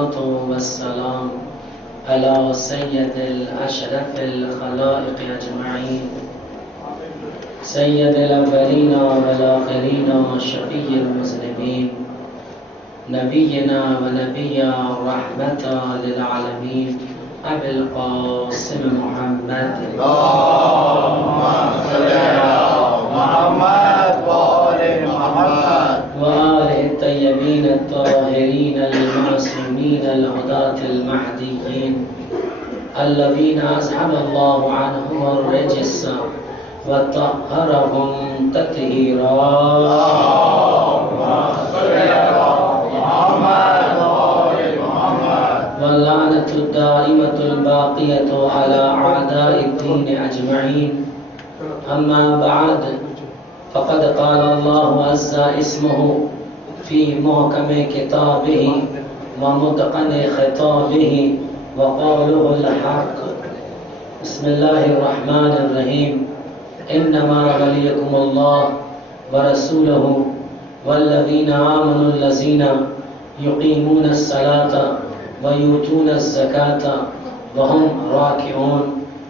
والسلام على سيد الأشرف الخلائق أجمعين سيد الأولين والآخرين شفيع المذنبين نبينا ونبي الرحمة للعالمين أبي القاسم محمد اللهم صل على محمد وآل محمد وآله الطيبين الطاهرين المعصومين الهداة المهديين الذين أذهب الله عنهم الرجس وطهرهم تطهيرا. اللهم صل على محمد وآل محمد واللعنة الدائمة الباقية على أعداء الدين أجمعين. أما بعد، فقد قال الله عز اسمه في محكم كتابه ومتقن خطابه وقوله الحق. بسم الله الرحمن الرحيم. إنما وليكم الله ورسوله والذين آمنوا الذين يقيمون الصلاة ويؤتون الزكاة وهم راكعون.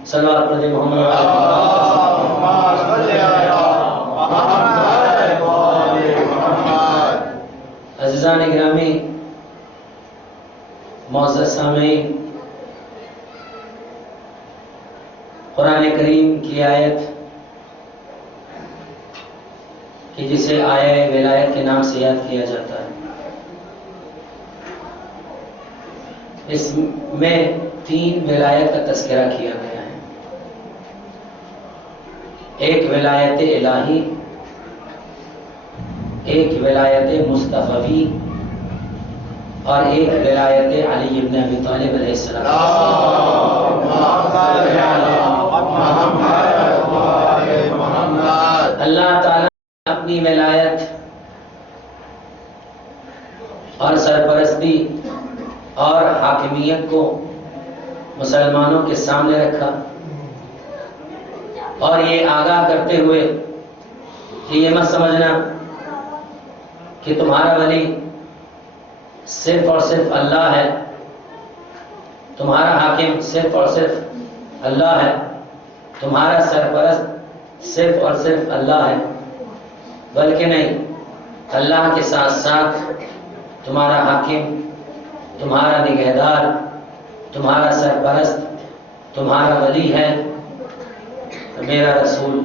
صلوات محمد. اللهم صل على محمد وآل محمد. عزیزان گرامی، معزز سامعین، قرآن کریم کی آیت کہ جسے آیہ ولایت کے نام سے یاد کیا جاتا ہے، اس میں 3 ولایت کا تذکرہ کیا گیا ہے. ایک ولایت الہی، ایک ولایت مصطفی اور ایک ولایت علی ابن ابی طالب علیہ السلام. اللهم صل على محمد وآل محمد. اللہ تعالیٰ نے اپنی ولایت اور سرپرستی اور حاکمیت کو مسلمانوں کے سامنے رکھا اور یہ آگاہ کرتے ہوئے کہ یہ مت سمجھنا کہ تمہارا ولی صرف اور صرف اللہ ہے، تمہارا حاکم صرف اور صرف اللہ ہے، تمہارا سرپرست صرف اور صرف اللہ ہے، بلکہ نہیں، اللہ کے ساتھ ساتھ تمہارا حاکم، تمہارا نگہدار، تمہارا سرپرست، تمہارا ولی ہے میرا رسول.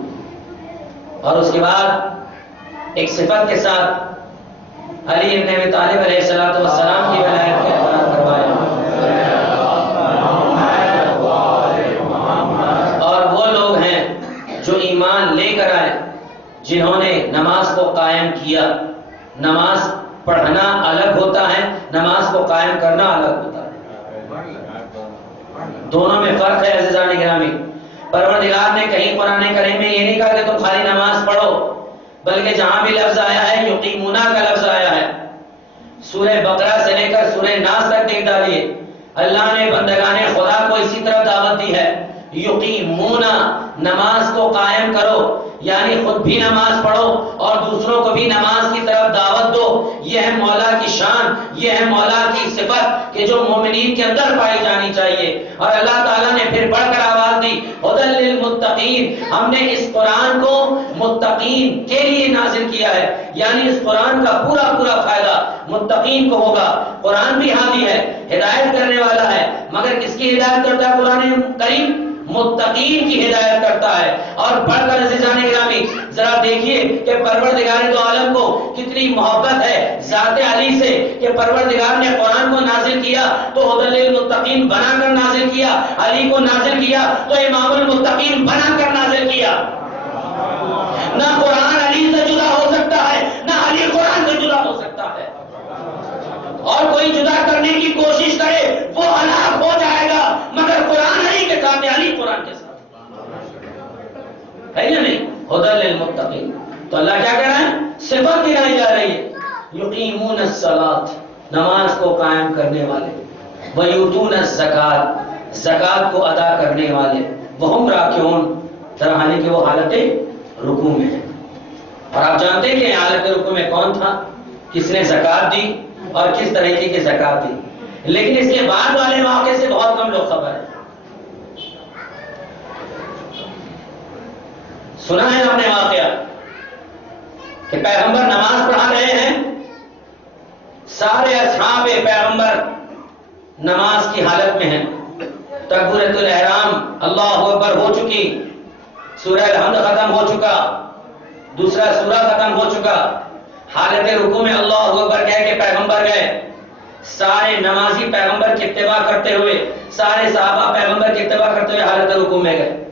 اور اس کے بعد ایک صفت کے ساتھ علی ابن ابی طالب علیہ السلام کی ولایت کا اعلان کروایا. اور وہ لوگ ہیں جو ایمان لے کر آئے، جنہوں نے نماز کو قائم کیا. نماز پڑھنا الگ ہوتا ہے، نماز کو قائم کرنا الگ ہوتا ہے. دونوں میں فرق ہے عزیزان گرامی. پروردگار نے کہیں قرآن کریم میں یہ نہیں کہا کہ تم خالی نماز پڑھو، بلکہ جہاں بھی لفظ آیا ہے یقیمونا کا لفظ آیا ہے. سورہ بقرہ سے لے کر سورہ ناس تک دیکھ ڈالیے، اللہ نے بندگان خدا کو اسی طرح دعوت دی ہے. یقیمونا، نماز کو قائم کرو، یعنی خود بھی نماز پڑھو اور دوسروں کو بھی نماز کی طرف دعوت دو. یہ ہے مولا کی شان، یہ ہے مولا کی صفت کہ جو مومنین کے اندر پائی جانی چاہیے. اور اللہ تعالیٰ نے پھر بڑھ کر آواز دی، ہدی للمتقین. ہم نے اس قرآن کو متقین کے لیے نازل کیا ہے، یعنی اس قرآن کا پورا پورا فائدہ متقین کو ہوگا. قرآن بھی ہادی ہے، ہدایت کرنے والا ہے، مگر کس کی ہدایت کرتا ہے قرآن کریم؟ متقین کی ہدایت کرتا ہے. اور بڑھ کر عزیزان گرامی ذرا دیکھیے کہ پروردگار دو عالم کو کتنی محبت ہے ذات علی سے کہ پروردگار نے قرآن کو نازل کیا تو ہدی للمتقین بنا کر نازل کیا، علی کو نازل کیا تو امام المتقین بنا کر نازل کیا. نہ قرآن علی سے جدا ہو سکتا ہے، نہ علی قرآن سے جدا ہو سکتا ہے. اور کوئی جدا کرنے کی کوشش کرے وہ ہلاک ہو جائے گا، مگر قرآن علی کے ساتھ ہے، علی قرآن کے ساتھ ہے یا نہیں؟ ہدی للمتقین. تو اللہ کیا کہہ رہا ہے؟ صفت گرائی جا رہی ہے. یقیمون الصلاۃ، نماز کو قائم کرنے والے، ویؤتون الزکات، زکات کو ادا کرنے والے، وہم راکعون، حالانکہ کہ وہ حالت رکوع میں ہے. اور آپ جانتے ہیں کہ حالت رکوع میں کون تھا، کس نے زکات دی اور کس طریقے کی زکات دی. لیکن اس کے بعد والے واقعے سے بہت کم لوگ خبر ہے. سنا ہے آپ نے واقعہ کہ پیغمبر نماز پڑھا رہے ہیں, سارے اصحاب پیغمبر نماز کی حالت میں ہیں, تکبیرۃ الاحرام اللہ اکبر ہو چکی, سورہ الحمد ختم ہو چکا, دوسرا سورہ ختم ہو چکا, حالت رکوع میں اللہ اکبر کہہ کے پیغمبر گئے, سارے نمازی پیغمبر کی اتباع کرتے ہوئے, سارے صحابہ پیغمبر کی اتباع کرتے ہوئے حالت رکوع میں گئے.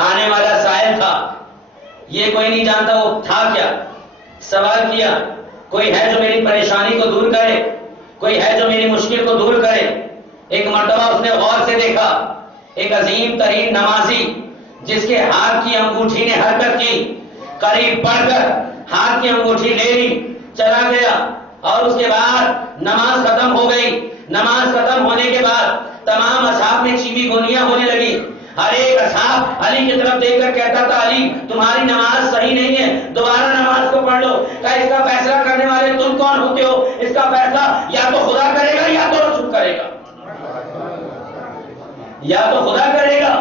آنے والا سائل تھا, یہ کوئی نہیں جانتا وہ تھا کیا, سوال کیا کوئی ہے جو میری پریشانی کو دور کرے, کوئی ہے جو میری مشکل کو دور کرے. ایک مرتبہ اس نے غور سے دیکھا, ایک عظیم ترین نمازی جس کے ہاتھ کی انگوٹھی نے حرکت کی, قریب بڑھ کر ہاتھ کی انگوٹھی لے لی, چلا گیا, اور اس کے بعد نماز ختم ہو گئی. نماز ختم ہونے کے بعد تمام اصحاب میں چیمی گونیاں ہونے لگی. ہر ایک اصحاب علی کی طرف دیکھ کر کہتا تھا, علی تمہاری نماز صحیح نہیں ہے, دوبارہ نماز کو پڑھ لو. کہا اس کا فیصلہ کرنے والے تم کون ہوتے ہو؟ اس کا فیصلہ یا تو خدا کرے گا یا تو رسول کرے گا, یا تو خدا کرے گا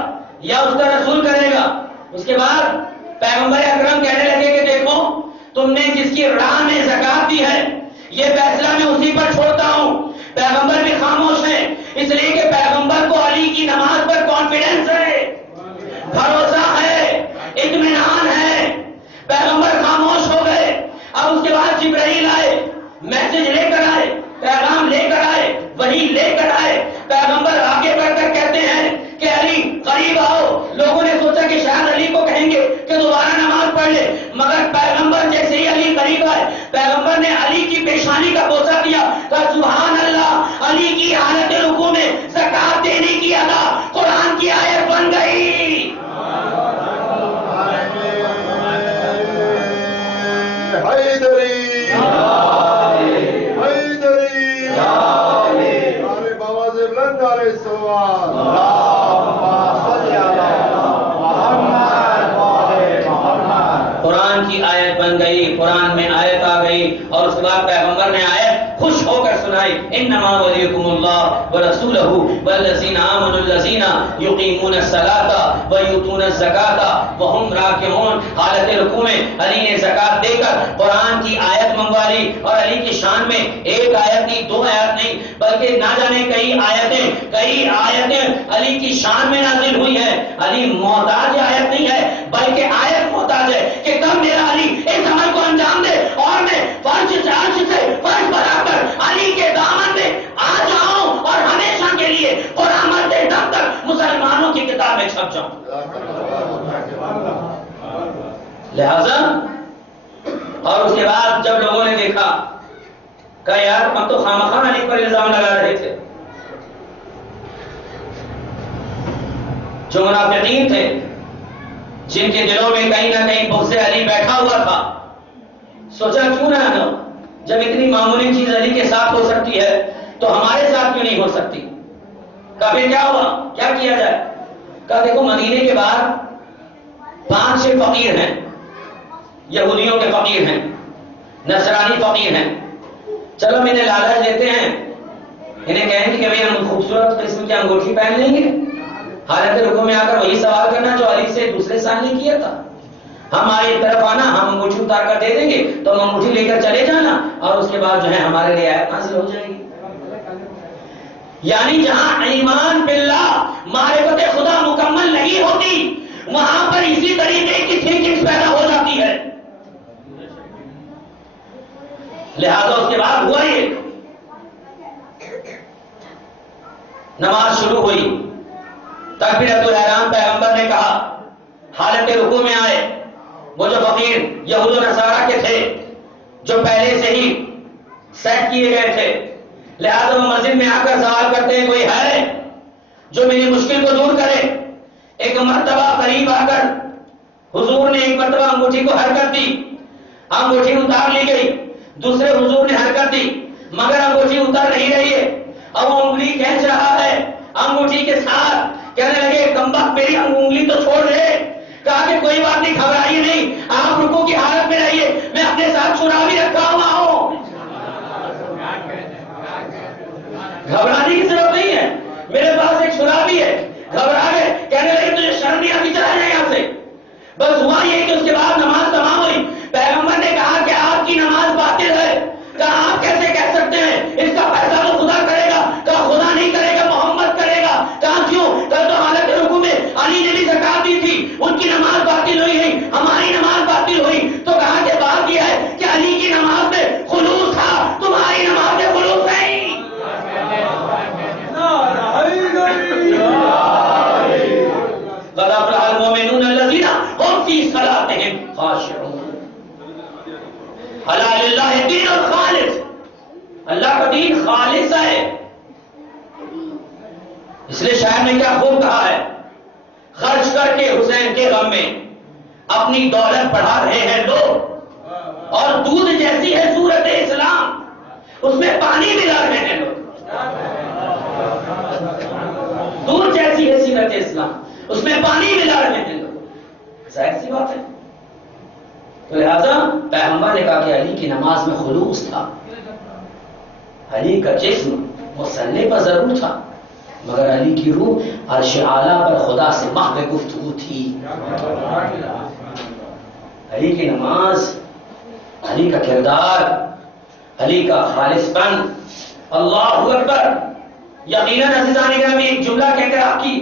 یا اس کا رسول کرے گا. اس کے بعد پیغمبر اکرم کہنے لگے کہ دیکھو تم نے جس کی راہ میں زکات دی ہے یہ فیصلہ میں اسی پر چھوڑتا ہوں. پیغمبر بھی خاموش ہیں, اس لیے کہ پیغمبر کو علی کی نماز پر کانفیڈنس ہے, بھروسہ ہے, اطمینان ہے. پیغمبر خاموش ہو گئے. اب اس کے بعد جبرائیل آئے, میسج لے کر آئے, پیغام لے کر آئے, وحی لے کر آئے. پیغمبر آگے بڑھ کر کہتے ہیں کہ علی قریب آؤ. لوگوں نے سوچا کہ شاید علی کو کہیں گے کہ دوبارہ نماز پڑھ لے, مگر پیغمبر جیسے ہی علی قریب آئے, پیغمبر نے علی کی پیشانی کا بوسہ دیا, کہا سبحان اللہ, علی کی حالت رکوع میں زکات دینے کی ادا قرآن کی آیت بن گئی. حیدری حیدری ہمارے بابا سے بلند آ رہے سوال. قرآن کی آیت بن گئی, قرآن میں آیت آ گئی, اور اس کے بعد پیغمبر نے آیت خوش ہو کر سنائی, انما ولیکم اللہ ورسولہ والذین آمنوا الذین یقیمون الصلاۃ ویؤتون الزکاۃ وہم راکعون. حالت رکوع میں علی نے زکات دے کر قرآن کی آیت منگوا لی, اور علی کی شان میں ایک آیت نہیں, دو آیت نہیں, بلکہ نہ جانے کئی آیتیں علی کی شان میں نازل ہوئی ہیں. علی محتاج آیت نہیں ہے بلکہ آیت محتاج ہے کہ کب میرا علی اس عمل کو انجام دے اور میں فرش سے عرش سے فرش برابر علی کے دامن میں آ جاؤں اور ہمیشہ کے لیے قیامت دم تک مسلمانوں کی کتابیں چھپ جاؤں. لہذا اور اس کے بعد جب لوگوں نے دیکھا کہ یار ہم تو خامخواہ علی پر الزام لگا رہے تھے, جو منافقین تھے جن کے دلوں میں کہیں نہ کہیں بغض علی بیٹھا ہوا تھا, سوچا کیوں نہ جب اتنی معمولی چیز علی کے ساتھ ہو سکتی ہے تو ہمارے ساتھ کیوں نہیں ہو سکتی. کہا پھر کیا ہوا, کیا کیا جائے؟ کہا دیکھو مدینے کے بعد 5-6 فقیر ہیں, یہودیوں کے فقیر ہیں, نصرانی فقیر ہیں, چلو ہم انہیں لالچ دیتے ہیں, انہیں کہیں گے کہ بھئی ہم خوبصورت قسم کی انگوٹھی پہن لیں گے, حالت رکوع میں آ کر وہی سوال کرنا جو علی سے دوسرے سال نے کیا تھا, ہماری طرف آنا, ہم انگوٹھی اتار کر دے دیں گے تو ہم انگوٹھی لے کر چلے جانا, اور اس کے بعد جو ہے ہمارے لیے آیت نازل ہو جائے گی. یعنی جہاں ایمان باللہ معرفت خدا مکمل نہیں ہوتی وہاں پر اسی طریقے کی تھنکنگ پیدا ہو جاتی ہے. لہذا اس کے بعد ہوا یہ, نماز شروع ہوئی, تکبیرۃ الاحرام پیغمبر نے کہا, حالت رکوع میں آئے. وہ جو فقیر یہود و نصارہ کے تھے جو پہلے سے ہی سیٹ کیے گئے تھے, لہذا وہ مسجد میں آ کر سوال کرتے ہیں کوئی ہے جو میری مشکل کو دور کرے. ایک مرتبہ قریب آ کر حضور نے ایک مرتبہ انگوٹھی کو حرکت دی, انگوٹھی اتار لی گئی, دوسرے حضور نے حرکت دی مگر انگوٹھی اتر نہیں رہی ہے. اب وہ انگلی کھینچ رہا ہے انگوٹھی کے ساتھ, کہنے لگے کمبخت میری انگلی تو چھوڑ دے. کہا کہ کوئی بات نہیں, گھبرائیے نہیں, آپ رکوع کی حالت میں رہیے, میں اپنے ساتھ چھڑا بھی رکھا ہوا ہوں. بس ہوا یہ کہ اس کے بعد نماز تمام ہوئی. پیغمبر نے کہا کہ آپ کی نماز باطل ہے. کہا آپ کیسے کہہ سکتے ہیں؟ اس کا فیصلہ تو خدا کرے گا. کہا خدا نہیں کرے گا، محمد کرے گا. کہا کیوں؟ کل تو حالت رکوع میں علی نے بھی زکات دی تھی، ان کی نماز باطل ہوئی نہیں، ہماری نماز باطل ہوئی. تو کہا کہ بات یہ ہے کہ علی کی نماز میں خلوص تھا، تمہاری نماز میں خلوص نہیں. قد افلح المؤمنون الذين هم في صلاتهم خاشعون. الا للہ الدین الخالص، اللہ کا دین خالص ہے. اس لیے شاعر نے کیا خوب کہا ہے، خرچ کر کے حسین کے غم میں اپنی دولت بڑھا رہے ہیں لوگ، اور دودھ جیسی ہے صورت اسلام، اس میں پانی ملا رہے ہیں لوگ. دودھ جیسی ہے سیرت اسلام، اس میں پانی ملا رہے ہیں لوگ. ظاہر سی بات ہے. تو لہذا پیغمبر نے کہا کہ علی کی نماز میں خلوص تھا. علی کا جسم مصلی پر ضرور تھا، مگر علی کی روح عرش اعلیٰ پر خدا سے محو گفتگو تھی. علی کی نماز، علی کا کردار، علی کا خالص پن. اللہ اکبر. یقیناً عزیزان گرامی ایک جملہ کہہ کر آپ کی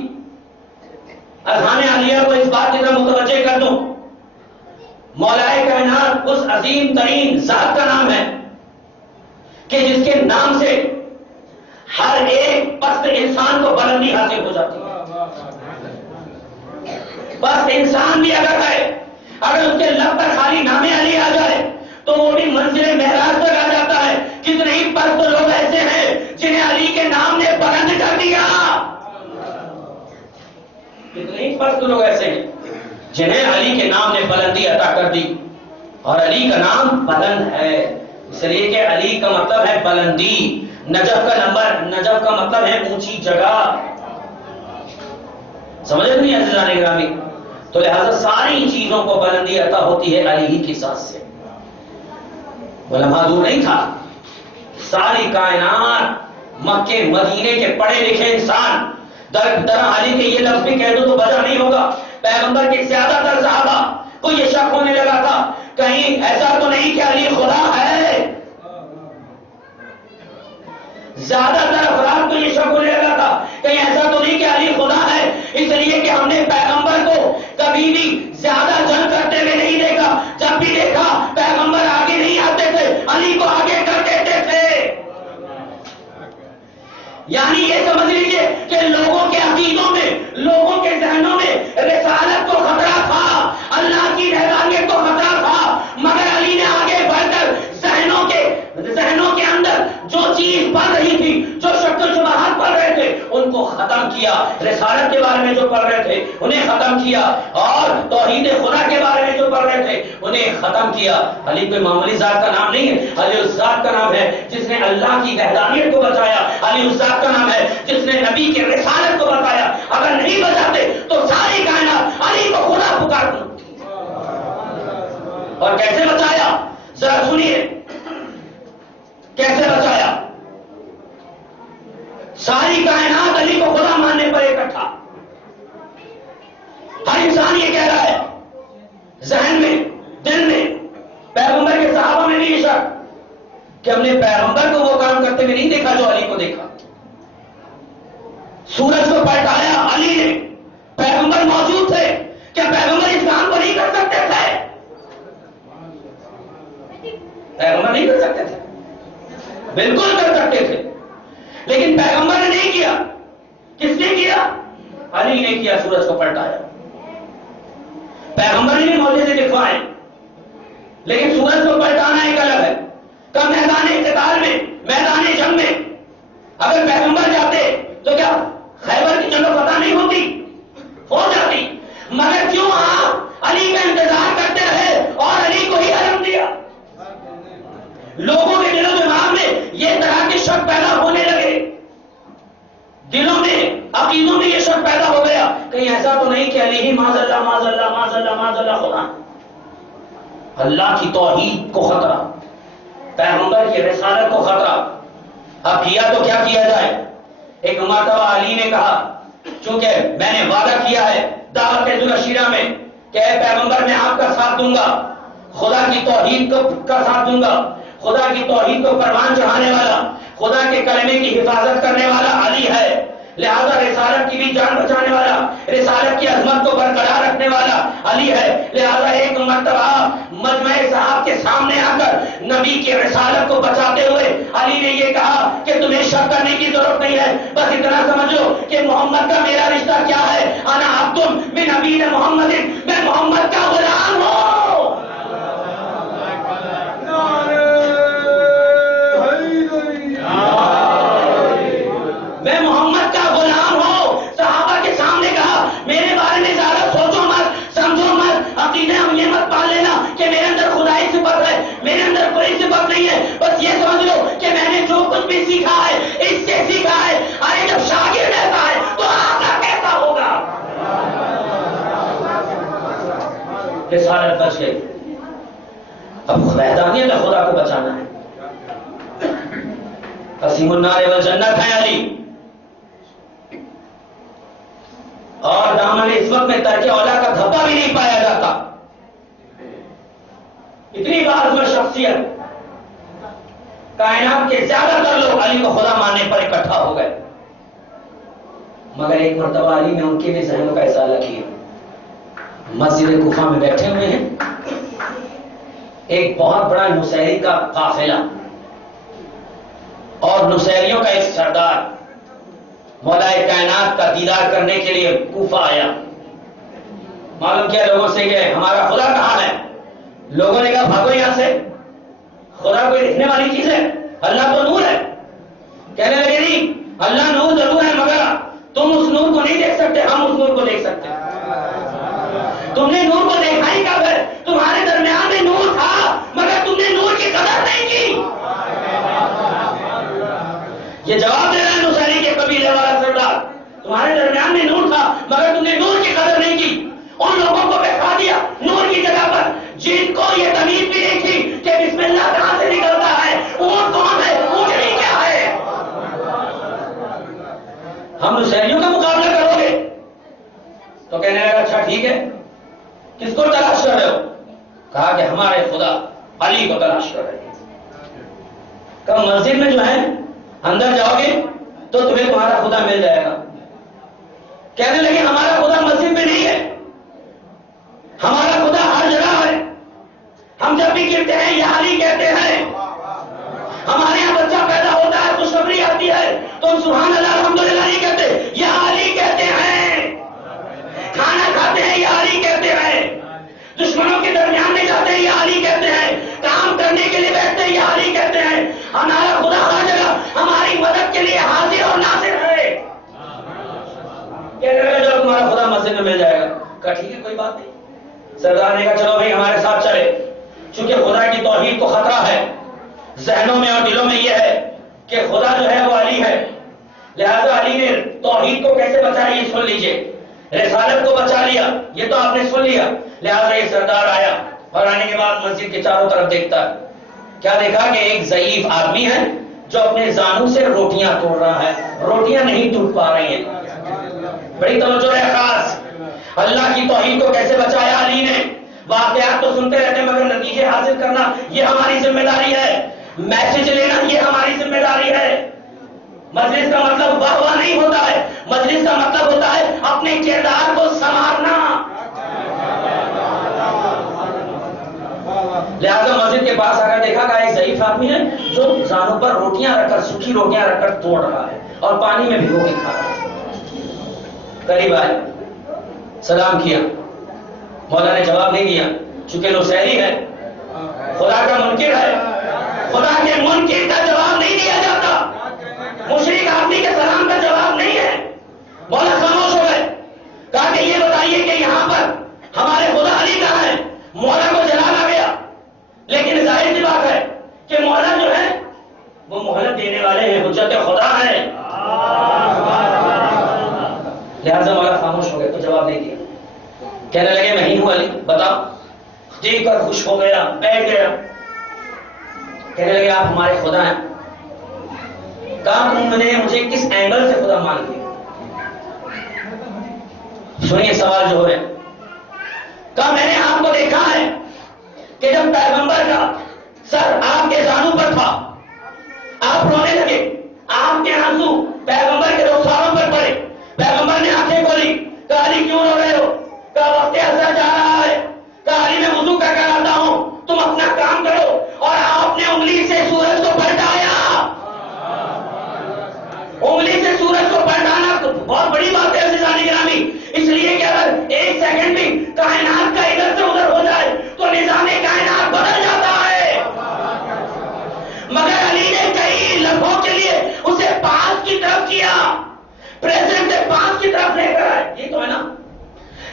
اذہان عالیہ کو اس بات کی طرف متوجہ کر دوں. مولائے کائنات اس عظیم ترین ذات کا نام ہے کہ جس کے نام سے ہر ایک پست انسان کو بلندی حاصل ہو جاتی ہے. پست انسان بھی اگر ہے، اگر اس کے لب پر خالی نام علی آ جائے تو وہ بھی منزل معراج تک آ جاتا ہے. کتنے ہی پست لوگ ایسے ہیں جنہیں علی کے نام نے بلند کر دیا. کتنے ہی پست لوگ ایسے ہیں جنہیں علی کے نام نے بلندی عطا کر دی. اور علی کا نام بلند ہے، اس لیے کہ علی کا مطلب ہے بلندی. نجف کا نمبر، نجف کا مطلب ہے اونچی جگہ. سمجھ نہیں عزیزان گرامی؟ تو لہذا ساری چیزوں کو بلندی عطا ہوتی ہے علی ہی کی ساتھ سے. وہ لمحہ دور نہیں تھا، ساری کائنات مکے مدینے کے پڑھے لکھے انسان در علی کے یہ لفظ بھی کہہ دو تو بجا نہیں ہوگا. پیغمبر کے زیادہ تر صحابہ کو یہ شک ہونے لگا تھا کہیں ایسا تو نہیں کہ علی خدا ہے. زیادہ تر افراد کو یہ شک ہونے لگا تھا کہیں ایسا تو نہیں کہ علی خدا ہے. اس لیے کہ ہم نے پیغمبر کو کبھی بھی زیادہ جنگ کرتے ہوئے نہیں دیکھا. جب بھی دیکھا پیغمبر آگے نہیں آتے تھے، علی کو آگے کر دیتے تھے. یعنی یہ سمجھ لیجیے کہ لوگوں کے عقیدوں میں، لوگوں کے ذہنوں میں رسالت کو خطرہ تھا، اللہ کی وحدانیت کو خطرہ تھا، مگر علی نے آگے بڑھ کر ذہنوں کے اندر جو چیز پڑھ رہی تھی، جو شک و شبہات پڑھ رہے تھے ان کو ختم کیا. رسالت کے بارے میں جو پڑھ رہے تھے انہیں ختم کیا، اور توحید خدا کے بارے میں جو پڑھ رہے تھے انہیں ختم کیا. علی کوئی معمولی ذات کا نام نہیں ہے، علی اس ذات کا نام ہے جس نے اللہ کی وحدانیت کو بتایا. علی اس ذات کا نام ہے جس نے نبی کی رسالت کو بتایا. اگر نہیں بتاتے تو ساری کائنات علی کو خدا پکارتی. اور کیسے بچایا؟ ذرا سنیے کیسے بچایا. ساری کائنات علی کو خدا ماننے پر اکٹھا. ہر انسان یہ کہہ رہا ہے ذہن میں، دل میں، پیغمبر کے صحابہ میں بھی یہ شک کہ ہم نے پیغمبر کو وہ کام کرتے ہوئے نہیں دیکھا جو علی کو دیکھا. سورج کو پلٹایا علی نے، پیغمبر موجود تھے، کیا پیغمبر اس کام کو نہیں کر سکتے تھے؟ پیغمبر نہیں کر سکتے تھے؟ بالکل کر سکتے تھے، لیکن پیغمبر نے نہیں کیا. کس نے کیا؟ علی نے کیا. سورج کو پلٹایا. پیغمبر نے معجزے دکھوائے، لیکن سورج کو پلٹانا ایک الگ ہے. کب میدان اقتتال میں، میدان جنگ میں اگر پیغمبر جاتے تو کیا خیبر کی جنگ فتح نہیں ہوتی؟ ہو جاتی. مگر کیوں آپ علی کا انتظار کرتے رہے اور علی کو ہی حرم دیا؟ لوگوں کے دلوں دماغ میں یہ طرح کے شک پیدا ہونے لگے، دلوں میں، عقیدوں میں یہ شک پیدا ہو گیا کہیں ایسا تو نہیں کہ علی ہی معاذ اللہ معاذ اللہ معاذ اللہ معاذ اللہ خدا. اللہ کی توحید کو خطرہ، پیغمبر کی رسالت کو خطرہ. اب کیا تو کیا کیا جائے؟ ایک مرتبہ علی نے کہا چونکہ میں نے وعدہ کیا ہے دعوت ذوالعشیرہ میں کہ اے پیغمبر میں آپ کا ساتھ دوں گا، خدا کی توحید کا ساتھ دوں گا، خدا کی توحید کو پروان چڑھانے والا، خدا کے کلمے کی حفاظت کرنے والا علی ہے، لہذا رسالت کی بھی جان بچانے والا، رسالت کی عظمت کو برقرار رکھنے والا علی ہے۔ لہذا ایک مرتبہ مجمع صحابہ کے سامنے آ کر نبی کی رسالت کو بچاتے ہوئے علی نے یہ کہا کہ تمہیں شک کرنے کی ضرورت نہیں ہے، بس اتنا سمجھو کہ محمد کا میرا رشتہ کیا ہے، انا عبد من عبید محمد، میں محمد کا غلام ہوں۔ میں محمد کا غلام ہوں۔ صحابہ کے سامنے کہا میرے بارے میں زیادہ سوچو مت، سمجھو مت، عقیدے ہم یہ مت پال لینا کہ میرے اندر خدائی صفت ہے، میرے اندر کوئی صفت نہیں ہے، بس یہ سمجھ لو کہ میں نے جو کچھ بھی سیکھا ہے اس سے سیکھا ہے۔ ارے جب شاگرد ایسا ہے تو آقا کیسا ہوگا؟ رسالت بچ گئی، اب وحدانیت خدا کو بچانا ہے۔ قسیم النار والجنت ہے علی، اور دامن عصمت میں ترک اولا کا دھبا بھی نہیں پایا جاتا۔ اتنی بازور شخصیت، کائنات کے زیادہ تر لوگ علی کو خدا ماننے پر اکٹھا ہو گئے، مگر ایک مرتبہ علی نے ان کے بھی ذہنوں کا اصالہ کیا۔ مسجد کوفہ میں بیٹھے ہوئے ہیں، ایک بہت بڑا نصیری کا قافلہ اور نصیریوں کا ایک سردار مولا کائنات کا دیدار کرنے کے لیے کوفہ آیا۔ معلوم کیا لوگوں سے کہ ہمارا خدا کہاں ہے؟ لوگوں نے کہا بھاگو یہاں سے، خدا کوئی دکھنے والی چیز ہے؟ اللہ تو نور ہے۔ کہنے لگے نہیں، اللہ نور ضرور ہے مگر تم اس نور کو نہیں دیکھ سکتے، ہم اس نور کو دیکھ سکتے ہیں۔ تم نے نور کو دیکھا ہی کب ہے؟ تمہارے درمیان میں نور تھا مگر تم نے نور کی قدر نہیں کی۔ یہ جواب دے رہا ہے نصیری کے قبیلے والا سردار، تمہارے درمیان میں نور تھا مگر تم نے نور کی قدر نہیں کی۔ ان لوگوں کو بیٹھا دیا نور کی جگہ پر جن کو یہ تمیز بھی نہیں تھی کہ بسم اللہ کہاں سے نکلتا ہے، اونٹ کون ہے، اونٹنی کیا ہے۔ ہم نصیریوں کا مقابلہ کرو گے؟ تو کہنے لگا اچھا ٹھیک ہے، کس کو تلاش کر رہے ہو؟ کہا کہ ہمارے خدا علی کو تلاش کر رہے ہیں۔ کہا مسجد میں جو ہے اندر جاؤ گے تو تمہیں تمہارا خدا مل جائے گا۔ کہنے لگے ہمارا خدا مسجد میں نہیں ہے، ہمارا خدا ہر جگہ ہے۔ ہم جب بھی گرتے ہیں یا علی کہتے ہیں، ہمارے یہاں بچہ پیدا ہوتا ہے خوشخبری آتی ہے تو ہم سبحان اللہ الحمدللہ نہیں کہتے، یا علی کہتے ہیں۔ کھانا کھاتے ہیں یا علی کہتے ہیں، دشمنوں کے درمیان میں جاتے ہیں یا علی کہتے ہیں، کام کرنے کے لیے بیٹھتے ہیں یا علی کہتے ہیں۔ ہمارا خدا ہر جگہ ہماری مدد کے لیے حاضر اور ناصر ہے۔ کہنے لگا چلو تمہارا خدا مسجد میں مل جائے گا۔ کہا ٹھیک ہے کوئی بات نہیں۔ سردار نے کہا چلو بھائی ہمارے ساتھ چلے، چونکہ خدا کی توحید کو خطرہ ہے، ذہنوں میں اور دلوں میں یہ ہے کہ خدا جو ہے وہ علی ہے، لہذا علی نے توحید کو کیسے بچایا یہ سن لیجئے، رسالت کو بچا لیا یہ تو آپ نے سن لیا۔ لہذا یہ سردار آیا اور آنے کے بعد مسجد کے چاروں طرف دیکھتا ہے، کیا دیکھا کہ ایک ضعیف آدمی ہے جو اپنے زانوں سے روٹیاں توڑ رہا ہے، روٹیاں نہیں ٹوٹ پا رہی ہیں۔ بڑی توجہ ہے خاص، اللہ کی توحید کو کیسے بچایا علی نے۔ واقعات تو سنتے رہتے مگر نتیجے حاصل کرنا یہ ہماری ذمہ داری ہے، میسج لینا یہ ہماری ذمہ داری ہے۔ مجلس کا مطلب واہ واہ نہیں ہوتا ہے، مجلس کا مطلب ہوتا ہے اپنے کردار کو سنوارنا۔ لہذا مسجد کے پاس آ کر دیکھا کہ ایک ضعیف آدمی ہے جو زانوں پر روٹیاں رکھ کر، سوکھی روٹیاں رکھ کر توڑ رہا ہے اور پانی میں بھگو کے کھا رہا ہے۔ قریب آئے، سلام کیا، مولا نے جواب نہیں دیا، چونکہ نصیری ہے، خدا کا منکر ہے، خدا کے منکر کا جواب نہیں دیا جاتا، مشرک آدمی کے سلام کا جواب نہیں ہے۔ مولا خاموش ہو گئے، کہا کہ یہ بتائیے کہ یہاں پر ہمارے خدا علی کہاں ہے؟ مولا کو جلانا گیا، لیکن ظاہر سی بات ہے کہ مولا جو ہے وہ مہلت دینے والے ہیں، حجت خدا ہے، لہذا مولا خاموش ہو گئے تو جواب نہیں دیا۔ کہنے لگے میں ہی ہوں علی، بتاؤ۔ دیکھ کر خوش ہو گیا، بیٹھ گیا، کہنے لگے آپ ہمارے خدا ہیں۔ کہا تم نے مجھے کس اینگل سے خدا مان لیا؟ سنیے سوال جو ہے، کہا میں نے آپ کو دیکھا ہے کہ جب پیغمبر کا سر آپ کے زانوں پر تھا آپ رونے لگے، آپ کے آنسو پیغمبر کے رخساروں پر پڑے، پیغمبر نے آنکھیں کھولی، کہا علی کیوں رو رہے ہو؟ کہا وقت اثر جا رہا ہے، کہا علی میں وضو کر کر آتا ہوں، تم اپنا کام کرو، اور آپ نے انگلی سے سورج کو پلٹایا۔ انگلی سے سورج کو پلٹانا تو بہت بڑی بات ہے عزیزان گرامی، اس لیے کہ اگر ایک سیکنڈ بھی کائنات کا ادھر سے ادھر ہو جائے تو نظام کائنات بدل جاتا ہے، مگر علی نے کئی لمحوں کے لیے اسے پاس کی طرف کیا، پریزنٹ سے پاس کی طرف لے کر آئے، یہ تو ہے نا،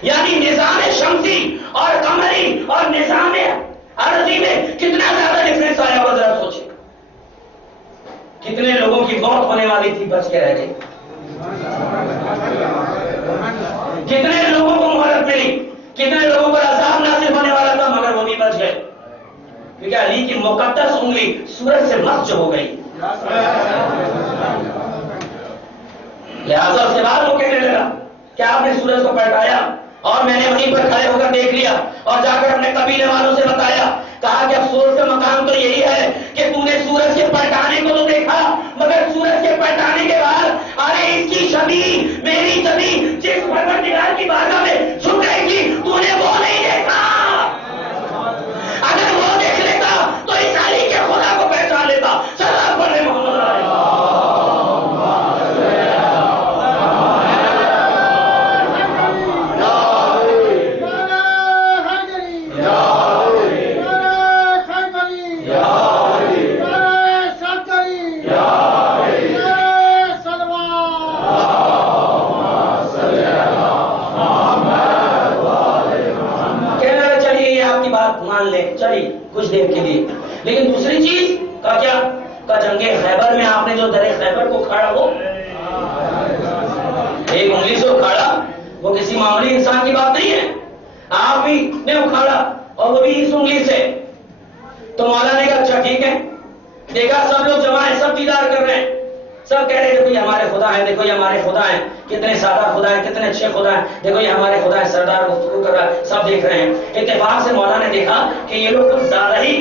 یعنی نظام شمسی اور قمری اور نظام ارضی میں کتنا زیادہ ڈفرنس آیا ہوگا، ذرا سوچیں کتنے لوگوں کی موت ہونے والی تھی بچ کے رہ گئی، کتنے لوگوں کو مہلت ملی، کتنے لوگوں پر عذاب نازل ہونے والا تھا مگر وہ بھی بچ گئے، کیونکہ علی کی مقدس انگلی سورج سے مس جو ہو گئی، لہٰذا اس کے بعد وہ کہنے لگا کہ آپ نے سورج کو پلٹایا، اور میں نے وہیں پر کھڑے ہو کر دیکھ لیا اور جا کر اپنے قبیلے والوں سے بتایا، کہا کہ افسوس کا مقام تو یہی ہے کہ تم نے سورج کے پلٹانے کو تو دیکھا مگر سورج کے پلٹانے کے بعد ارے اس کی شبیہ میری شبیہ جس پروردگار کی بارگاہ میں جھک رہی تھی تو نے وہ نہیں دیکھا، اگر وہ دیکھ لیتا تو اس علی کے خدا کو پہچان لیتا۔ سلام پڑھے محمد چلی کچھ دیر کے لیے، لیکن دوسری چیز کا کیا کا جنگ خیبر میں آپ نے جو در خیبر کو کھاڑا، وہ ایک انگلی سے اکھاڑا، وہ کسی معمولی انسان کی بات نہیں ہے، آپ بھی نے اکھاڑا اور وہ بھی اس انگلی سے، تو مولا نے کہا اچھا ٹھیک ہے، دیکھا سب لوگ جمع ہیں، سب دیدار کر رہے ہیں، سب کہہ رہے ہیں دیکھو یہ ہمارے خدا ہیں، دیکھو یہ ہمارے خدا ہیں، کتنے سادہ خدا ہیں، کتنے اچھے خدا ہیں، دیکھو یہ ہمارے خدا ہیں، سردار گفتگو کر رہا ہے، سب دیکھ رہے ہیں۔ اتفاق سے مولا نے دیکھا کہ یہ لوگ کچھ زیادہ ہی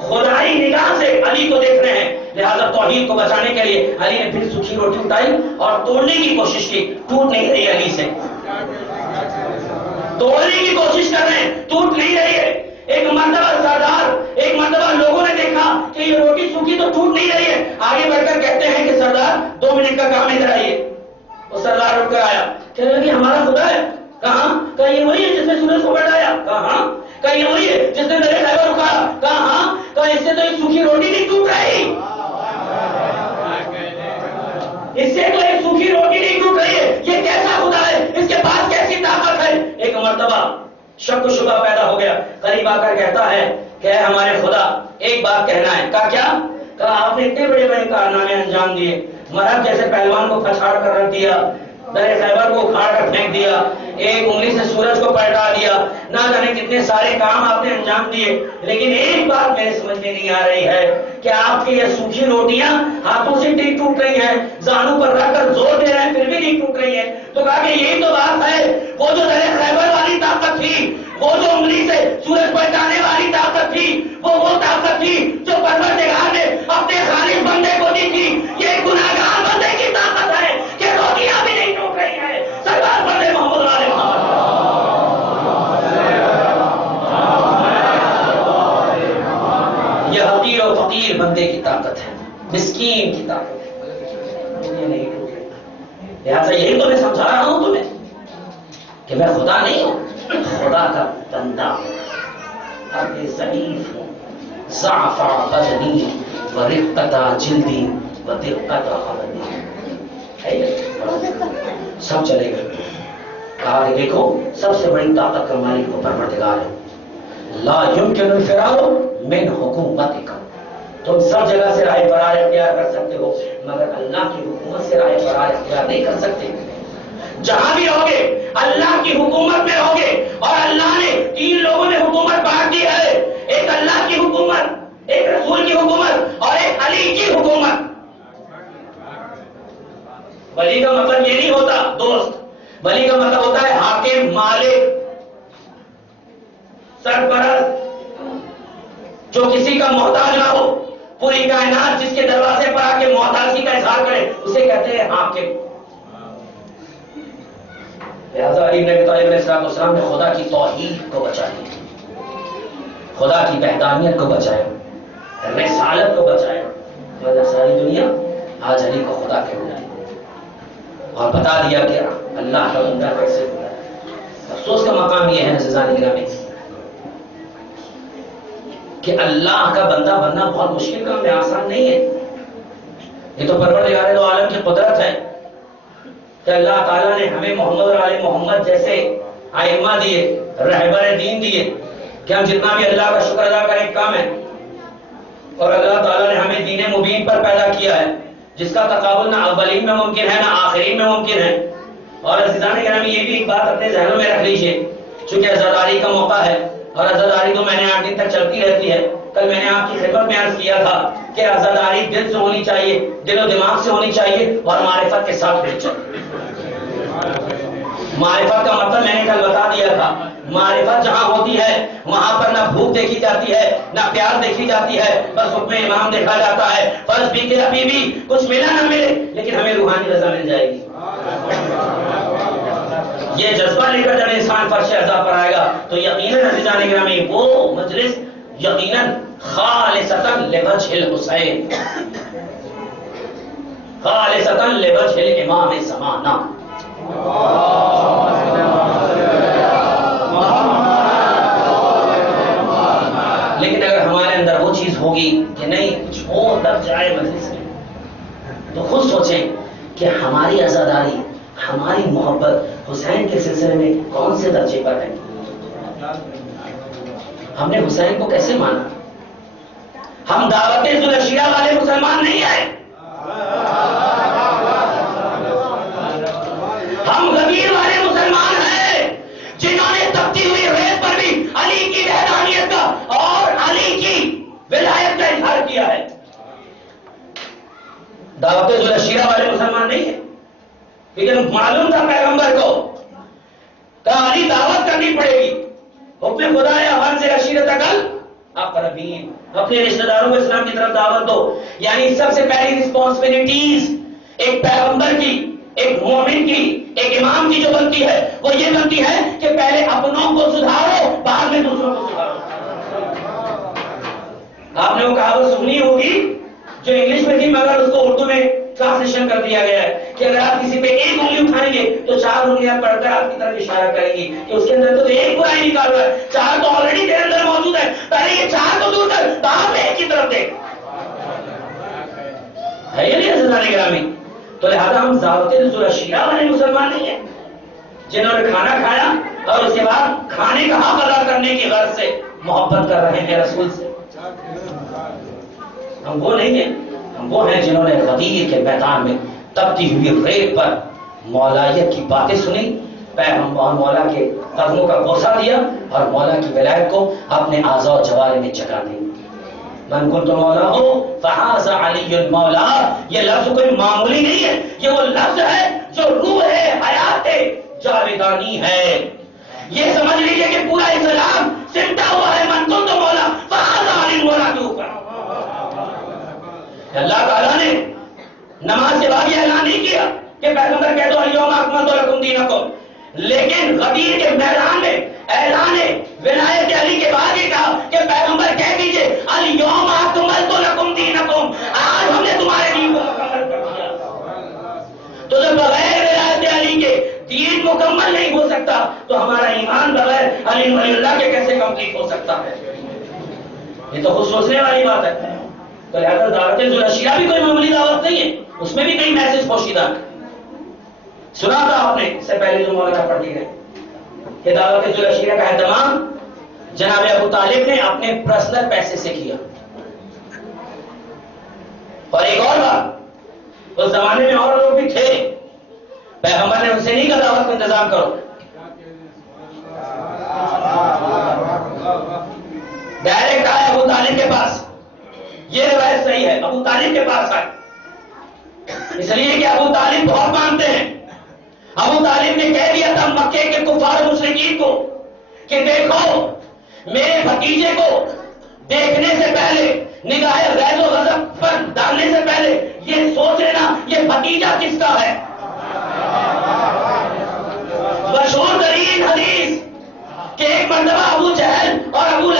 خدائی نگاہ سے علی کو دیکھ رہے ہیں، لہذا توحید کو بچانے کے لیے علی نے پھر سوکھی روٹی اٹھائی اور توڑنے کی کوشش کی، ٹوٹ نہیں رہی علی سے، توڑنے کی کوشش کر رہے ہیں، ٹوٹ نہیں رہی ہے۔ ایک مرتبہ سردار، ایک مرتبہ لوگوں نے دیکھا کہ یہ روٹی سوکھی تو ٹوٹ نہیں رہی ہے، آگے بڑھ کر کہتے ہیں کہ سردار 2 منٹ کا کام ادھر آئیے، وہ سردار اٹھ کر آیا، کہنے لگے ہمارا خدا ہے، کہاں؟ کہا یہ وہی ہے جس نے سورج کو پلٹایا، کہاں؟ کہا یہ وہی ہے جس نے میرے خیبر اکھاڑا، کہاں؟ کہا اس سے تو ایک سوکھی روٹی نہیں ٹوٹ رہی، اس سے تو ایک سوکھی روٹی نہیں ٹوٹ رہی ہے، یہ کیسا خدا ہے، اس کے پاس کیسی طاقت ہے؟ ایک مرتبہ شک و شبہ پیدا ہو گیا، قریب آ کر کہتا ہے کہ اے ہمارے خدا ایک بات کہنا ہے۔ کہا کیا؟ کہا آپ نے اتنے بڑے بڑے کارنامے انجام دیے، مرد جیسے پہلوان کو پھچاڑ کر رکھ دیا، در خیبر کو اکھاڑ کر پھینک دیا، ایک انگلی سے سورج کو پلٹا دیا، نہ جانے کتنے سارے کام آپ نے انجام دیے، لیکن ایک بات میرے سمجھ میں نہیں آ رہی ہے کہ آپ کی یہ سوکھی روٹیاں ہاتھوں سے نہیں ٹوٹ رہی ہیں، زانوں پر رکھ کر زور دے رہے ہیں پھر بھی نہیں ٹوٹ رہی ہیں۔ تو کہا کہ یہی تو بات ہے، وہ جو در خیبر والی طاقت تھی، وہ جو انگلی سے سورج پلٹانے والی طاقت تھی، وہ طاقت تھی جو پروردگار نے اپنے خالص بندے کو دی تھی، یہ گناہگار بندے کی طاقت ہے کہ روٹیاں بھی نہیں ٹوٹ رہی ہیں۔ سرکار بندے محمد والے محمد، یہ حقیر و فقیر بندے کی طاقت ہے، مسکین کی طاقت ہے، یہ نہیں ٹوٹ رہی۔ لہٰذا یہی تو میں سمجھا رہا ہوں تمہیں کہ میں خدا نہیں ہوں، خدا کا بندہ، اب ضعیف ہوں، ضعف بدنی و رقت جلدی و دقت قلبی، سب چلے گئے۔ کہا کہ دیکھو سب سے بڑی طاقت کا مالک وہ پروردگار ہے، لا یمکن الفرار من حکومتک، تم سب جگہ سے راہ فرار اختیار کر سکتے ہو مگر اللہ کی حکومت سے راہ فرار اختیار نہیں کر سکتے۔ جہاں بھی رہوگے اللہ کی حکومت میں رہوگے، اور اللہ نے 3 لوگوں میں حکومت بانٹ دی ہے، ایک اللہ کی حکومت، ایک رسول کی حکومت اور ایک علی کی حکومت۔ ولی کا مطلب یہ نہیں ہوتا دوست، ولی کا مطلب ہوتا ہے حاکم، مالک، سرپرست جو کسی کا محتاج نہ ہو، پوری کائنات جس کے دروازے پر آ کے محتاجی کا اظہار کرے، اسے کہتے ہیں حاکم۔ لہذا علی بن ابی طالب علیہ السلام نے خدا کی توحید کو بچایا، خدا کی وحدانیت کو بچایا، رسالت کو بچایا، وجہ ساری دنیا آج علی کو خدا کے بنائی اور بتا دیا کہ اللہ کا بندہ کیسے بنا ہے۔ افسوس کا مقام یہ ہے عزیزان گرامی کہ اللہ کا بندہ بننا بہت مشکل کام ہے، آسان نہیں ہے۔ یہ تو پروردگار دو عالم کی قدرت ہے کہ اللہ تعالیٰ نے ہمیں محمد اور آل محمد جیسے ائمہ دیے، رہبر دین دیے کہ ہم جتنا بھی اللہ کا شکر ادا کریں کام ہے، اور اللہ تعالیٰ نے ہمیں دین مبین پر پیدا کیا ہے جس کا تقابل نہ اولین میں ممکن ہے نہ آخرین میں ممکن ہے۔ اور عزیزان گرامی یہ بھی ایک بات اپنے ذہنوں میں رکھ لیجئے، چونکہ عزاداری کا موقع ہے اور عزاداری تو میں نے 8 دن تک چلتی رہتی ہے۔ کل میں نے آپ کی خدمت میں عرض کیا تھا کہ عزاداری دل سے ہونی چاہیے، دل و دماغ سے ہونی چاہیے اور معرفت کے ساتھ ہونی چاہیے۔ معرفت کا مطلب میں نے کل بتا دیا تھا، معرفت جہاں ہوتی ہے وہاں پر نہ بھوک دیکھی جاتی ہے نہ پیار دیکھی جاتی ہے، بس حکم امام دیکھا جاتا ہے۔ فرض بھی کہ ابھی بھی کچھ ملا نہ ملے لیکن ہمیں روحانی رضا مل جائے گی۔ یہ جذبہ لے کر جب انسان فرش عزا پر آئے گا تو یقیناً عزیزان گرامی وہ مجلس یقیناً خالصتاً لوجہ الحسین، خالصتاً لوجہ الامام زمانہ۔ لیکن اگر ہمارے اندر وہ چیز ہوگی کہ نہیں کچھ اور دب جائے مجلس میں، تو خود سوچیں کہ ہماری عزاداری، ہماری محبت حسین کے سلسلے میں کون سے درجے پر ہے؟ ہم نے حسین کو کیسے مانا؟ ہم دعوت ذوالشیرہ والے مسلمان نہیں ہیں، ہم غدیر والے مسلمان ہیں جنہوں نے تپتی ہوئی ریت پر بھی علی کی وحدانیت کا اور علی کی ولایت کا اظہار کیا ہے۔ دعوت ذوالشیرہ والے مسلمان نہیں ہیں، لیکن معلوم تھا پیغمبر کو کہ علی دعوت کرنی پڑے گی۔ حکم خدا ہے ہر سے عشیرت اقل اقربین، اپنے رشتہ داروں کو اسلام کی طرف دعوت دو۔ یعنی سب سے پہلی رسپانسبلٹیز ایک پیغمبر کی، ایک مومن کی، ایک امام کی جو بنتی ہے وہ یہ بنتی ہے کہ پہلے اپنوں کو سدھارو بعد میں دوسروں کو سدھارو۔ آپ نے وہ کہاوت سنی ہوگی جو انگلش میں تھی مگر اس کو اردو میں ٹرانسلیشن کر دیا گیا ہے کہ اگر آپ کسی پہ ایک انگلی اٹھائیں گے تو 4 انگلیاں پڑھ کر آپ کی طرف اشارہ کریں گی کہ اس کے اندر تو ایک برائی نکالو ہے، 4 تو آلریڈی تیرے اندر موجود ہے، پہلے یہ 4 کو دور کر بعد میں ایک کی طرف دیکھ۔ ہے یہ نہیں عزیزان گرامی؟ تو لہذا ہم دعوت ذوالشیرہ والے مسلمان نہیں ہیں جنہوں نے کھانا کھایا اور اس کے بعد کھانے کا حق ادا کرنے کی غرض سے محبت کر رہے ہیں رسول سے۔ ہم وہ نہیں ہیں، ہم وہ ہیں جنہوں نے غدیر کے میدان میں تپتی ہوئی ریت پر مولایت کی باتیں سنی، پیغمبر مولا کے قدموں کا بوسہ دیا اور مولا کی ولایت کو اپنے اعضاء و جوارح میں جگہ دی۔ من کنت مولا ہو فہذا علی مولا، یہ لفظ کوئی معمولی نہیں ہے، یہ وہ لفظ ہے جو روح ہے، حیات ہے، جاویدانی ہے۔ یہ سمجھ لیجئے کہ پورا اسلام سمٹا ہوا ہے من کنت مولا فہذا علی مولا کے اوپر۔ اللہ تعالیٰ نے نماز کے بعد یہ اعلان نہیں کیا کہ پیغمبر کہہ دو الیوم اکملت لکم دینکم، لیکن غدیر کے میدان میں اعلان ولایت علی کے بعد یہ کہا کہ پیغمبر کہہ دیجئے الیوم اکملت لکم دینکم، آج ہم نے تمہارے دین کو مکمل کر دیا۔ تو جب بغیر ولایت علی کے دین مکمل نہیں ہو سکتا تو ہمارا ایمان بغیر علی ولی اللہ کے کیسے کمپلیٹ ہو سکتا ہے؟ یہ تو خود سوچنے والی بات ہے۔ تو لہذا دعوت ذوالشیرہ بھی کوئی معمولی دعوت نہیں ہے، اس میں بھی کئی میسج پوشیدہ ہیں۔ سنا تھا آپ نے اس سے پہلے جو مولانا پڑھ دی گئے کہ دعوت ذوالشیرہ کا اہتمام جناب ابو طالب نے اپنے پرسنل پیسے سے کیا۔ اور ایک اور بات، اس زمانے میں اور لوگ بھی تھے، پیغمبر نے ان سے نہیں کہا دعوت کا انتظام کرو، ڈائریکٹ آئے ابو طالب کے پاس۔ یہ روایت صحیح ہے، ابو طالب کے پاس آئے، اس لیے کہ ابو طالب بہت مانتے ہیں۔ ابو طالب نے کہہ دیا تھا مکے کے کفار مشرکین کو کہ دیکھو نگاہ غیظ و غضب پر ڈالنے سے پہلے یہ سوچ لینا یہ بھتیجا کس کا ہے. مشہور ترین حدیث کہ ایک مرتبہ ابو جہل اور ابو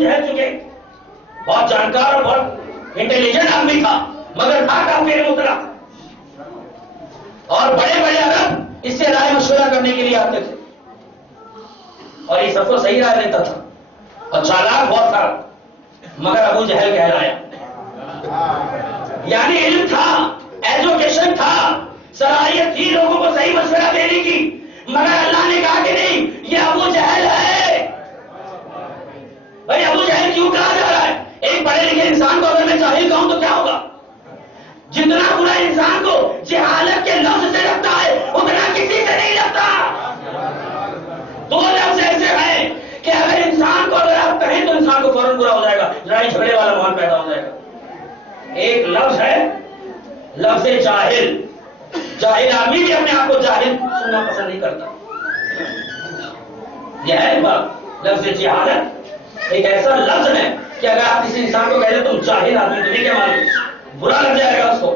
جہل چکے بہت جانکار اور بہت انٹیلیجنٹ آدمی تھا مگر تھا کافر مطلع، اور بڑے بڑے عرب اس سے رائے مشورہ کرنے کے لیے آتے تھے اور یہ سب کو صحیح رائے دیتا تھا اور چالاک بہت تھا، مگر ابو جہل کہلایا. یعنی علم تھا، ایجوکیشن تھا، صلاحیت تھی لوگوں کو صحیح مشورہ دینے کی، مگر اللہ نے کہا کہ نہیں یہ ابو جہل ہے. بھائی ابو جہل کیوں کہا جا رہا ہے؟ ایک پڑھے لکھے انسان کو اگر میں جاہل کہوں تو کیا ہوگا؟ جتنا برا انسان کو جہالت کے لفظ سے لگتا ہے اتنا کسی سے نہیں لگتا. دو لفظ ایسے ہیں کہ اگر انسان کو اگر آپ کہیں تو انسان کو فوراً برا ہو جائے گا، لڑائی جھگڑے والا ماحول پیدا ہو جائے گا. ایک لفظ ہے لفظ جاہل. جاہل آدمی بھی اپنے آپ کو جاہل سننا پسند نہیں کرتا. یہ ہے لفظ جہالت ایک ایسا لفظ ہے کہ اگر آپ کسی انسان کو کہہ دیں تم جاہل آدمی، تمہیں کیا معلوم، برا لگ جائے گا اس کو.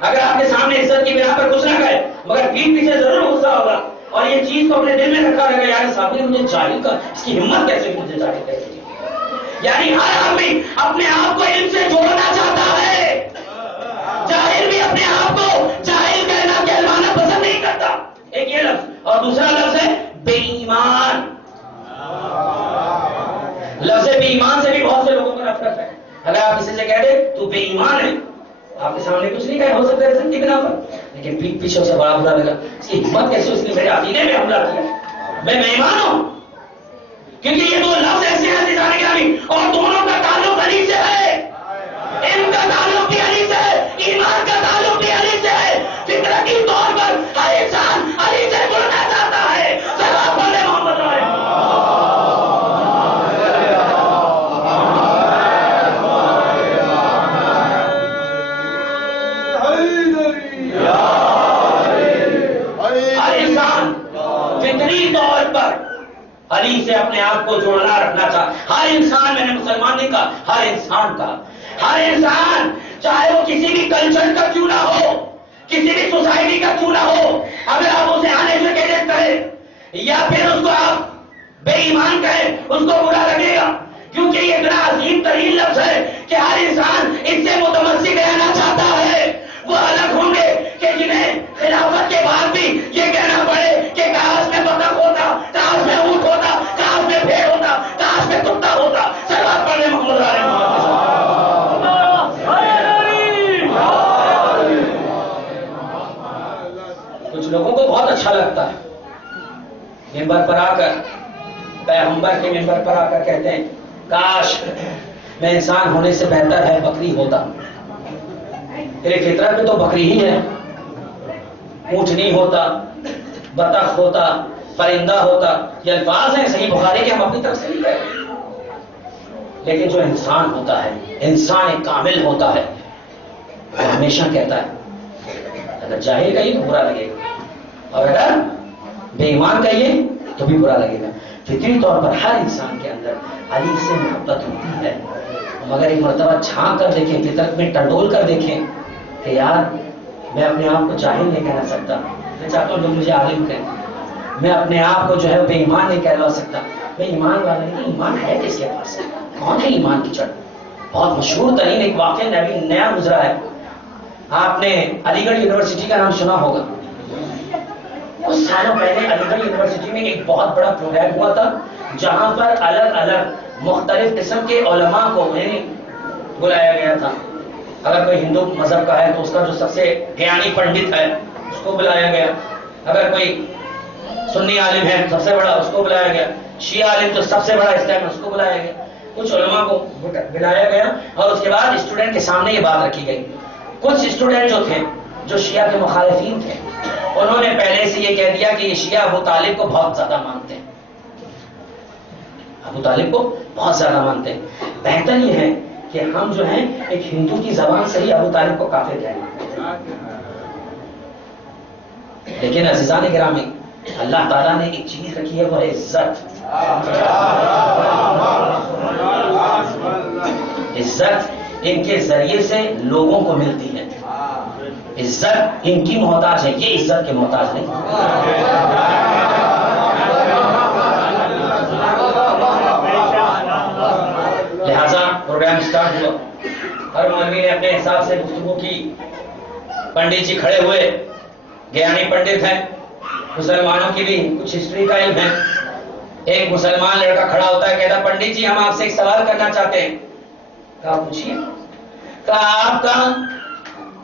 اگر آپ کے سامنے عزت کی بنا پر کچھ نہ کہے مگر پیٹھ پیچھے ضرور غصہ ہوگا اور یہ چیز کو اپنے دل میں رکھا رہے گا یار صاحب نے مجھے جاہل کا، اس کی ہمت کیسے ہوئی مجھے جاہل کیسے ہوئی. یعنی ہر آدمی اپنے آپ کو علم سے جوڑنا چاہتا ہے، جاہل بھی اپنے آپ کو جاہل کہنا کہلوانا پسند نہیں کرتا. ایک یہ لفظ اور دوسرا لفظ ہے بے ایمان. لفظ بے ایمان سے بھی بہت سے لوگوں کو نفرت ہے. اگر آپ کسی سے کہہ دیں تو بے ایمان ہے، آپ کے سامنے کچھ نہیں کہے، ہو سکتا ہے عزت کی بنا پر، لیکن پیٹھ پیچھے اسے بڑا برا لگا، اس کی ہمت کیسے اس نے میرے عقیدے میں حملہ کیا، میں بے ایمان ہوں. کیونکہ یہ دو لفظ ایسے ہیں عزیزان گرامی اور دونوں کا تعلق علی سے ہے. علم کا تعلق بھی علی سے ہے، ایمان کا تعلق بھی علی سے ہے. فطرتی طور پر ہر انسان علی سے جڑنا چاہتا ہے. صلوات علی محمد علیہ. ہر انسان فطری طور پر علی سے اپنے آپ کو جوڑنا رکھنا چاہتا. ہر انسان، میں نے مسلمان نہیں کہا، ہر انسان کا، ہر انسان چاہے وہ کسی بھی کلچر کا کیوں نہ ہو، کسی بھی سوسائٹی کا کیوں نہ ہو، اگر آپ اسے آنے سے کہتے کریں یا پھر اس کو آپ بے ایمان کہیں اس کو برا لگے گا. کیونکہ یہ اتنا عظیم ترین لفظ ہے کہ ہر انسان اس سے متمسک رہنا چاہتا ہے. وہ الگ ہوں گے کہ جنہیں خلافت کے بعد بھی یہ کہنا پڑے کہ کاش میں بطخ ہوتا، کاش میں اونٹ ہوتا، کاش میں بھیڑ ہوتا، کاش میں کتا ہوتا. صلوات پڑھنے محمد علیہ محمد. کچھ لوگوں کو بہت اچھا لگتا ہے ممبر پر آ کر، پیغمبر کے ممبر پر آ کر کہتے ہیں کاش میں انسان ہونے سے بہتر ہے بکری ہوتا. تیرے فطرت میں تو بکری ہی ہے، اونٹنی ہوتا، بطخ ہوتا، پرندہ ہوتا. یہ الفاظ ہیں صحیح بخاری کے، ہم اپنی طرف سے نہیں کہتے. لیکن جو انسان ہوتا ہے، انسان ایک کامل ہوتا ہے، وہ ہمیشہ کہتا ہے اگر جاہل کہیے تو برا لگے گا اور اگر بے ایمان کہیے تو بھی برا لگے گا. فطری طور پر ہر انسان کے اندر علی سے محبت ہوتی ہے. مگر ایک مرتبہ چھانک کر دیکھیں، فطرت میں ٹنڈول کر دیکھیں کہ یار میں اپنے آپ کو جاہل نہیں کہنا سکتا، میں چاہتا ہوں لوگ مجھے عالم کہیں. میں اپنے آپ کو جو ہے بے ایمان نہیں کہلوا سکتا. میں ایمان والا نہیں. ایمان ہے کس کے پاس؟ کون ہے ایمان کی چڑھ؟ بہت مشہور ترین ایک واقعہ نیا گزرا ہے. آپ نے علی گڑھ یونیورسٹی کا نام سنا ہوگا. کچھ سالوں پہلے علی گڑھ یونیورسٹی میں ایک بہت بڑا پروگرام ہوا تھا جہاں پر الگ الگ مختلف قسم کے علماء کو بلایا گیا تھا. اگر کوئی ہندو مذہب کا ہے تو اس کا جو سب سے گیانی پنڈت ہے اس کو بلایا گیا. اگر کوئی سنی عالم ہے سب سے بڑا اس کو بلایا گیا. شیعہ عالم جو سب سے بڑا اس ٹائم اس کو بلایا گیا. کچھ علماء کو بلایا گیا اور اس کے بعد اسٹوڈنٹ کے سامنے یہ بات رکھی گئی. کچھ اسٹوڈنٹ جو تھے جو شیعہ کے مخالفین تھے انہوں نے پہلے سے یہ کہہ دیا کہ یہ شیعہ ابو طالب کو بہت زیادہ مانتے ہیں، ابو طالب کو بہت زیادہ مانتے ہیں. بہتر یہ ہے کہ ہم جو ہیں ایک ہندو کی زبان سے ہی ابو طالب کو کافر کہیں. لیکن عزیزان گرامی اللہ تعالیٰ نے ایک چیز رکھی ہے وہ ہے عزت. عزت ان کے ذریعے سے لوگوں کو ملتی ہے. عزت ان کی محتاج ہے, یہ عزت کے محتاج نہیں. لہذا پروگرام سٹارٹ ہوا, ہر مولوی نے اپنے حساب سے گفتگو کی. پنڈت جی کھڑے ہوئے, گیانی پنڈت ہیں, مسلمانوں کی بھی کچھ ہسٹری کا علم ہے. ایک مسلمان لڑکا کھڑا ہوتا ہے, کہتا پنڈت جی ہم آپ سے ایک سوال کرنا چاہتے ہیں. کہا پوچھیے. کہا آپ کا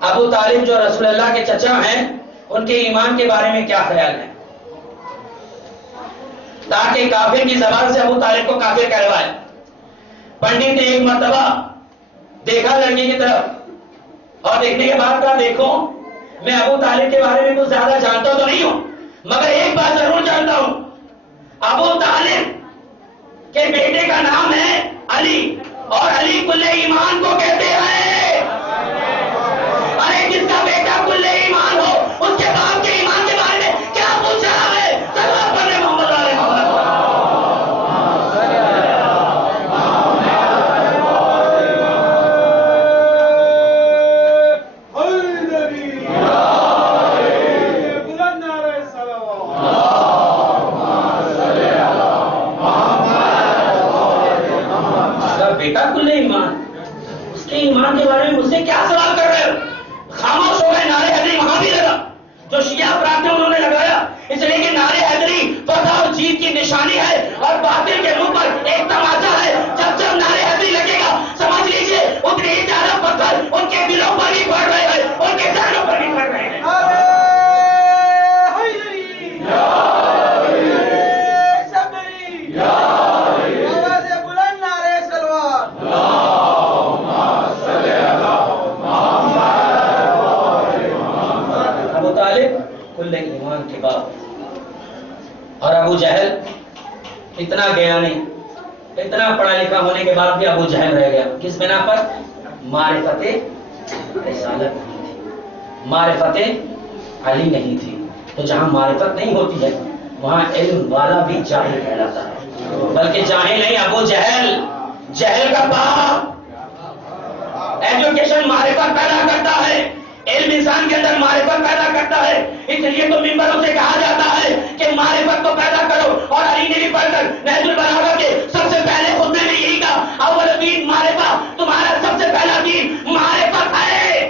ابو طالب جو رسول اللہ کے چچا ہیں ان کے ایمان کے بارے میں کیا خیال ہے؟ تاکہ کافر کی زبان سے ابو طالب کو کافر کہلوائے. پنڈت نے ایک مرتبہ دیکھا لڑکی کی طرف, اور دیکھنے کے بعد کہا دیکھو میں ابو طالب کے بارے میں کچھ زیادہ جانتا تو نہیں ہوں, مگر ایک بات ضرور جانتا ہوں, ابو طالب کے بیٹے کا نام ہے علی, اور علی کل ایمان کو کہتے ہیں. ارے جس کا بیٹا کل ایمان ہو اس کے باپ کے ایمان کے بارے میں کیا پوچھ رہا ہے؟ صلوات پڑھیں محمد علیہ محمد. بیٹا کل ایمان, اس کے ایمان کے بارے میں مجھ سے کیا سوال کر رہے ہو؟ خاموش ہو گئے. نعرے حیدری وہاں بھی لگا, جو شیعہ افراد نے انہوں نے لگایا, اس لیے کہ نعرے حیدری فتح اور جیت کی نشانی ہے, اور باطل کے منہ پر ایک تماشا ہے. جب جب نعرے حیدری لگے گا سمجھ لیجیے اتنے ہی زیادہ پتھر ان کے دلوں پر بھی پڑ رہے ہیں, ان کے ذہنوں پر بھی پڑ رہے ہیں. کل ایمان کے بعد, اور ابو جہل اتنا گیا نہیں, اتنا پڑھا لکھا ہونے کے بعد بھی ابو جہل رہ گیا. کس بنا پر؟ معرفت رسالت نہیں تھی, معرفت علی نہیں تھی. تو جہاں معرفت نہیں ہوتی ہے وہاں علم والا بھی جاہل کہلاتا ہے, بلکہ جاہل نہیں ابو جہل, جہل کا باپ. ایجوکیشن معرفت پیدا کرتا ہے, علم انسان کے اندر معرفت پیدا کرتا ہے. اس لیے تو منبروں سے کہا جاتا ہے کہ معرفت کو پیدا کرو, اور علی نے بھی پڑھ کر نہج البلاغہ کے سب سے پہلے خطبے میں یہی کہا, اول دین معرفت, تمہارا سب سے پہلا دین معرفت ہے.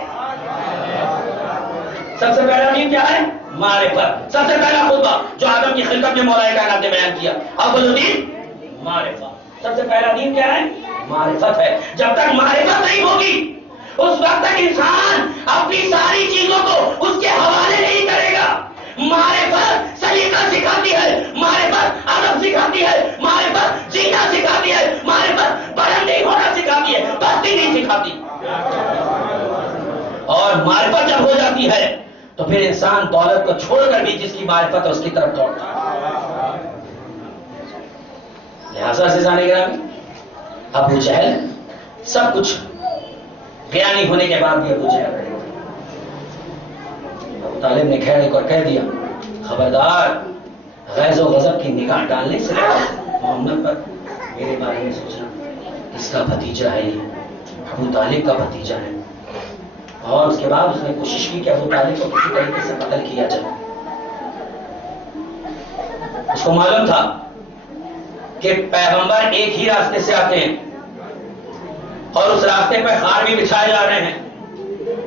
سب سے پہلا دین کیا ہے؟ معرفت. سب سے پہلا خطبہ جو آدم کی خلقت میں مولا کائنات نے بیان کیا, اول دین معرفت. سب سے پہلا دین کیا ہے؟ معرفت ہے. جب تک معرفت نہیں ہوگی اس وقت تک انسان اپنی ساری چیزوں کو اس کے حوالے نہیں کرے گا. معرفت سلیقہ سکھاتی ہے, معرفت ادب سکھاتی ہے, معرفت جینا سکھاتی ہے, معرفت بلند نہیں ہونا سکھاتی ہے, پستی نہیں سکھاتی. اور معرفت جب ہو جاتی ہے تو پھر انسان دولت کو چھوڑ کر بھی جس کی معرفت ہے اس کی طرف دوڑتا ہے. لہذا عزیزان گرامی, ابو جہل سب کچھ گیانی ہونے کے بعد بھی ابو جہل رہے. ابو طالب نے خیر ایک اور کہہ دیا, خبردار غیظ و غضب کی نگاہ ڈالنے سے محمد پر میرے بارے میں سوچنا, اس کا بھتیجا ہے, یہ ابو طالب کا بھتیجا ہے. اور اس کے بعد اس نے کوشش کی کہ ابو طالب کو کسی طریقے سے قتل کیا جائے. اس کو معلوم تھا کہ پیغمبر ایک ہی راستے سے آتے ہیں, اور اس راستے پر خار بھی بچھائے جا رہے ہیں,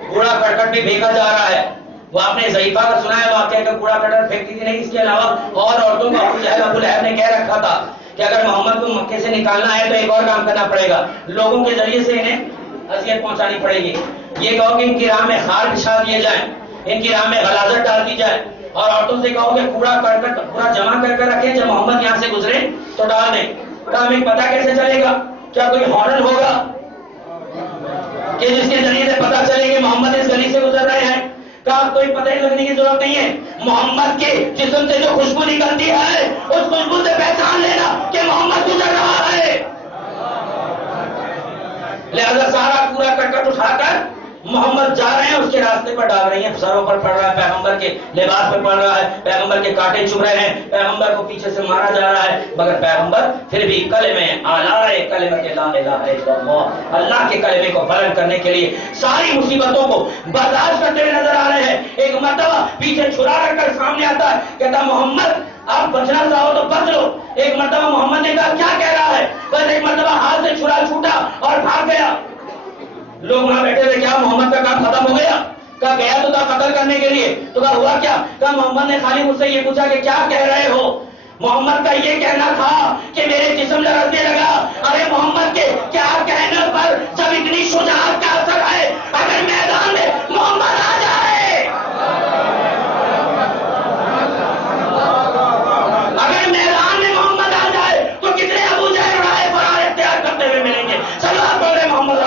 کوڑا کرکٹ بھی پھینکا جا رہا ہے. وہ آپ نے ضعیفہ کا سنا ہے واقعہ کہ کوڑا کرکٹ پھینکتی تھی نہیں. اس کے علاوہ اور عورتوں کو ابو لہب نے کہہ رکھا تھا کہ اگر محمد کو مکے سے نکالنا ہے تو ایک اور کام کرنا پڑے گا, لوگوں کے ذریعے سے انہیں اذیت پہنچانی پڑے گی. یہ کہو کہ ان کی راہ میں خار بچھا دیے جائیں, ان کی راہ میں غلاظت ڈال دی جائے, اور عورتوں سے کہو کہ کوڑا کرکٹ پورا جمع کر کے رکھیں, جب محمد یہاں سے گزرے تو ڈال دیں. کہا ہمیں پتہ کیسے چلے گا؟ کیا کوئی ہارن ہوگا کہ جس کے ذریعے سے پتہ چلے کہ محمد اس گلی سے گزر رہے ہیں؟ کہا کوئی پتہ ہی لگنے کی ضرورت نہیں ہے, محمد کے جسم سے جو خوشبو نکلتی ہے اس خوشبو سے پہچان لینا کہ محمد گزر رہا ہے. لہذا سارا کوڑا کرکٹ اٹھا کر محمد جا رہے ہیں اس کے راستے پر ڈال رہی ہیں، سروں پر پڑ رہا ہے، پیغمبر کے لباس پہ پڑ رہا ہے، پیغمبر کے کانٹے چبھ رہے ہیں، پیغمبر کو پیچھے سے مارا جا رہا ہے، مگر پیغمبر پھر بھی کلمے اعلی کلمت لا الہ الا اللہ، اللہ کے کلمے کو بلند کرنے کے لیے ساری مصیبتوں کو برداشت کرتے ہوئے نظر آ رہے ہیں۔ ایک مرتبہ پیچھے چھرا رکھ کر سامنے آتا ہے، کہتا محمد آپ بچنا چاہو تو بچ لو۔ ایک مرتبہ محمد نے کہا کیا کہہ رہا ہے؟ بس ایک مرتبہ ہاتھ سے چھرا چھوٹا اور بھاگ گیا۔ لوگ وہاں بیٹھے تھے، کیا محمد کا کام ختم ہو گیا؟ کہا گیا تو تھا قتل کرنے کے لیے، تو کہا ہوا کیا؟ کہا محمد نے خالی مجھ سے یہ پوچھا کہ کیا کہہ رہے ہو؟ محمد کا یہ کہنا تھا کہ میرے جسم لرزنے لگا۔ ارے محمد کے کیا کہنے پر جب اتنی شجاعت کا اثر ہے، اگر میدان میں محمد آ جائے، اگر میدان میں محمد آ جائے تو کتنے ابو جہل رائے فرار اختیار کرتے ہوئے ملیں گے۔ سلام پڑھ رہے محمد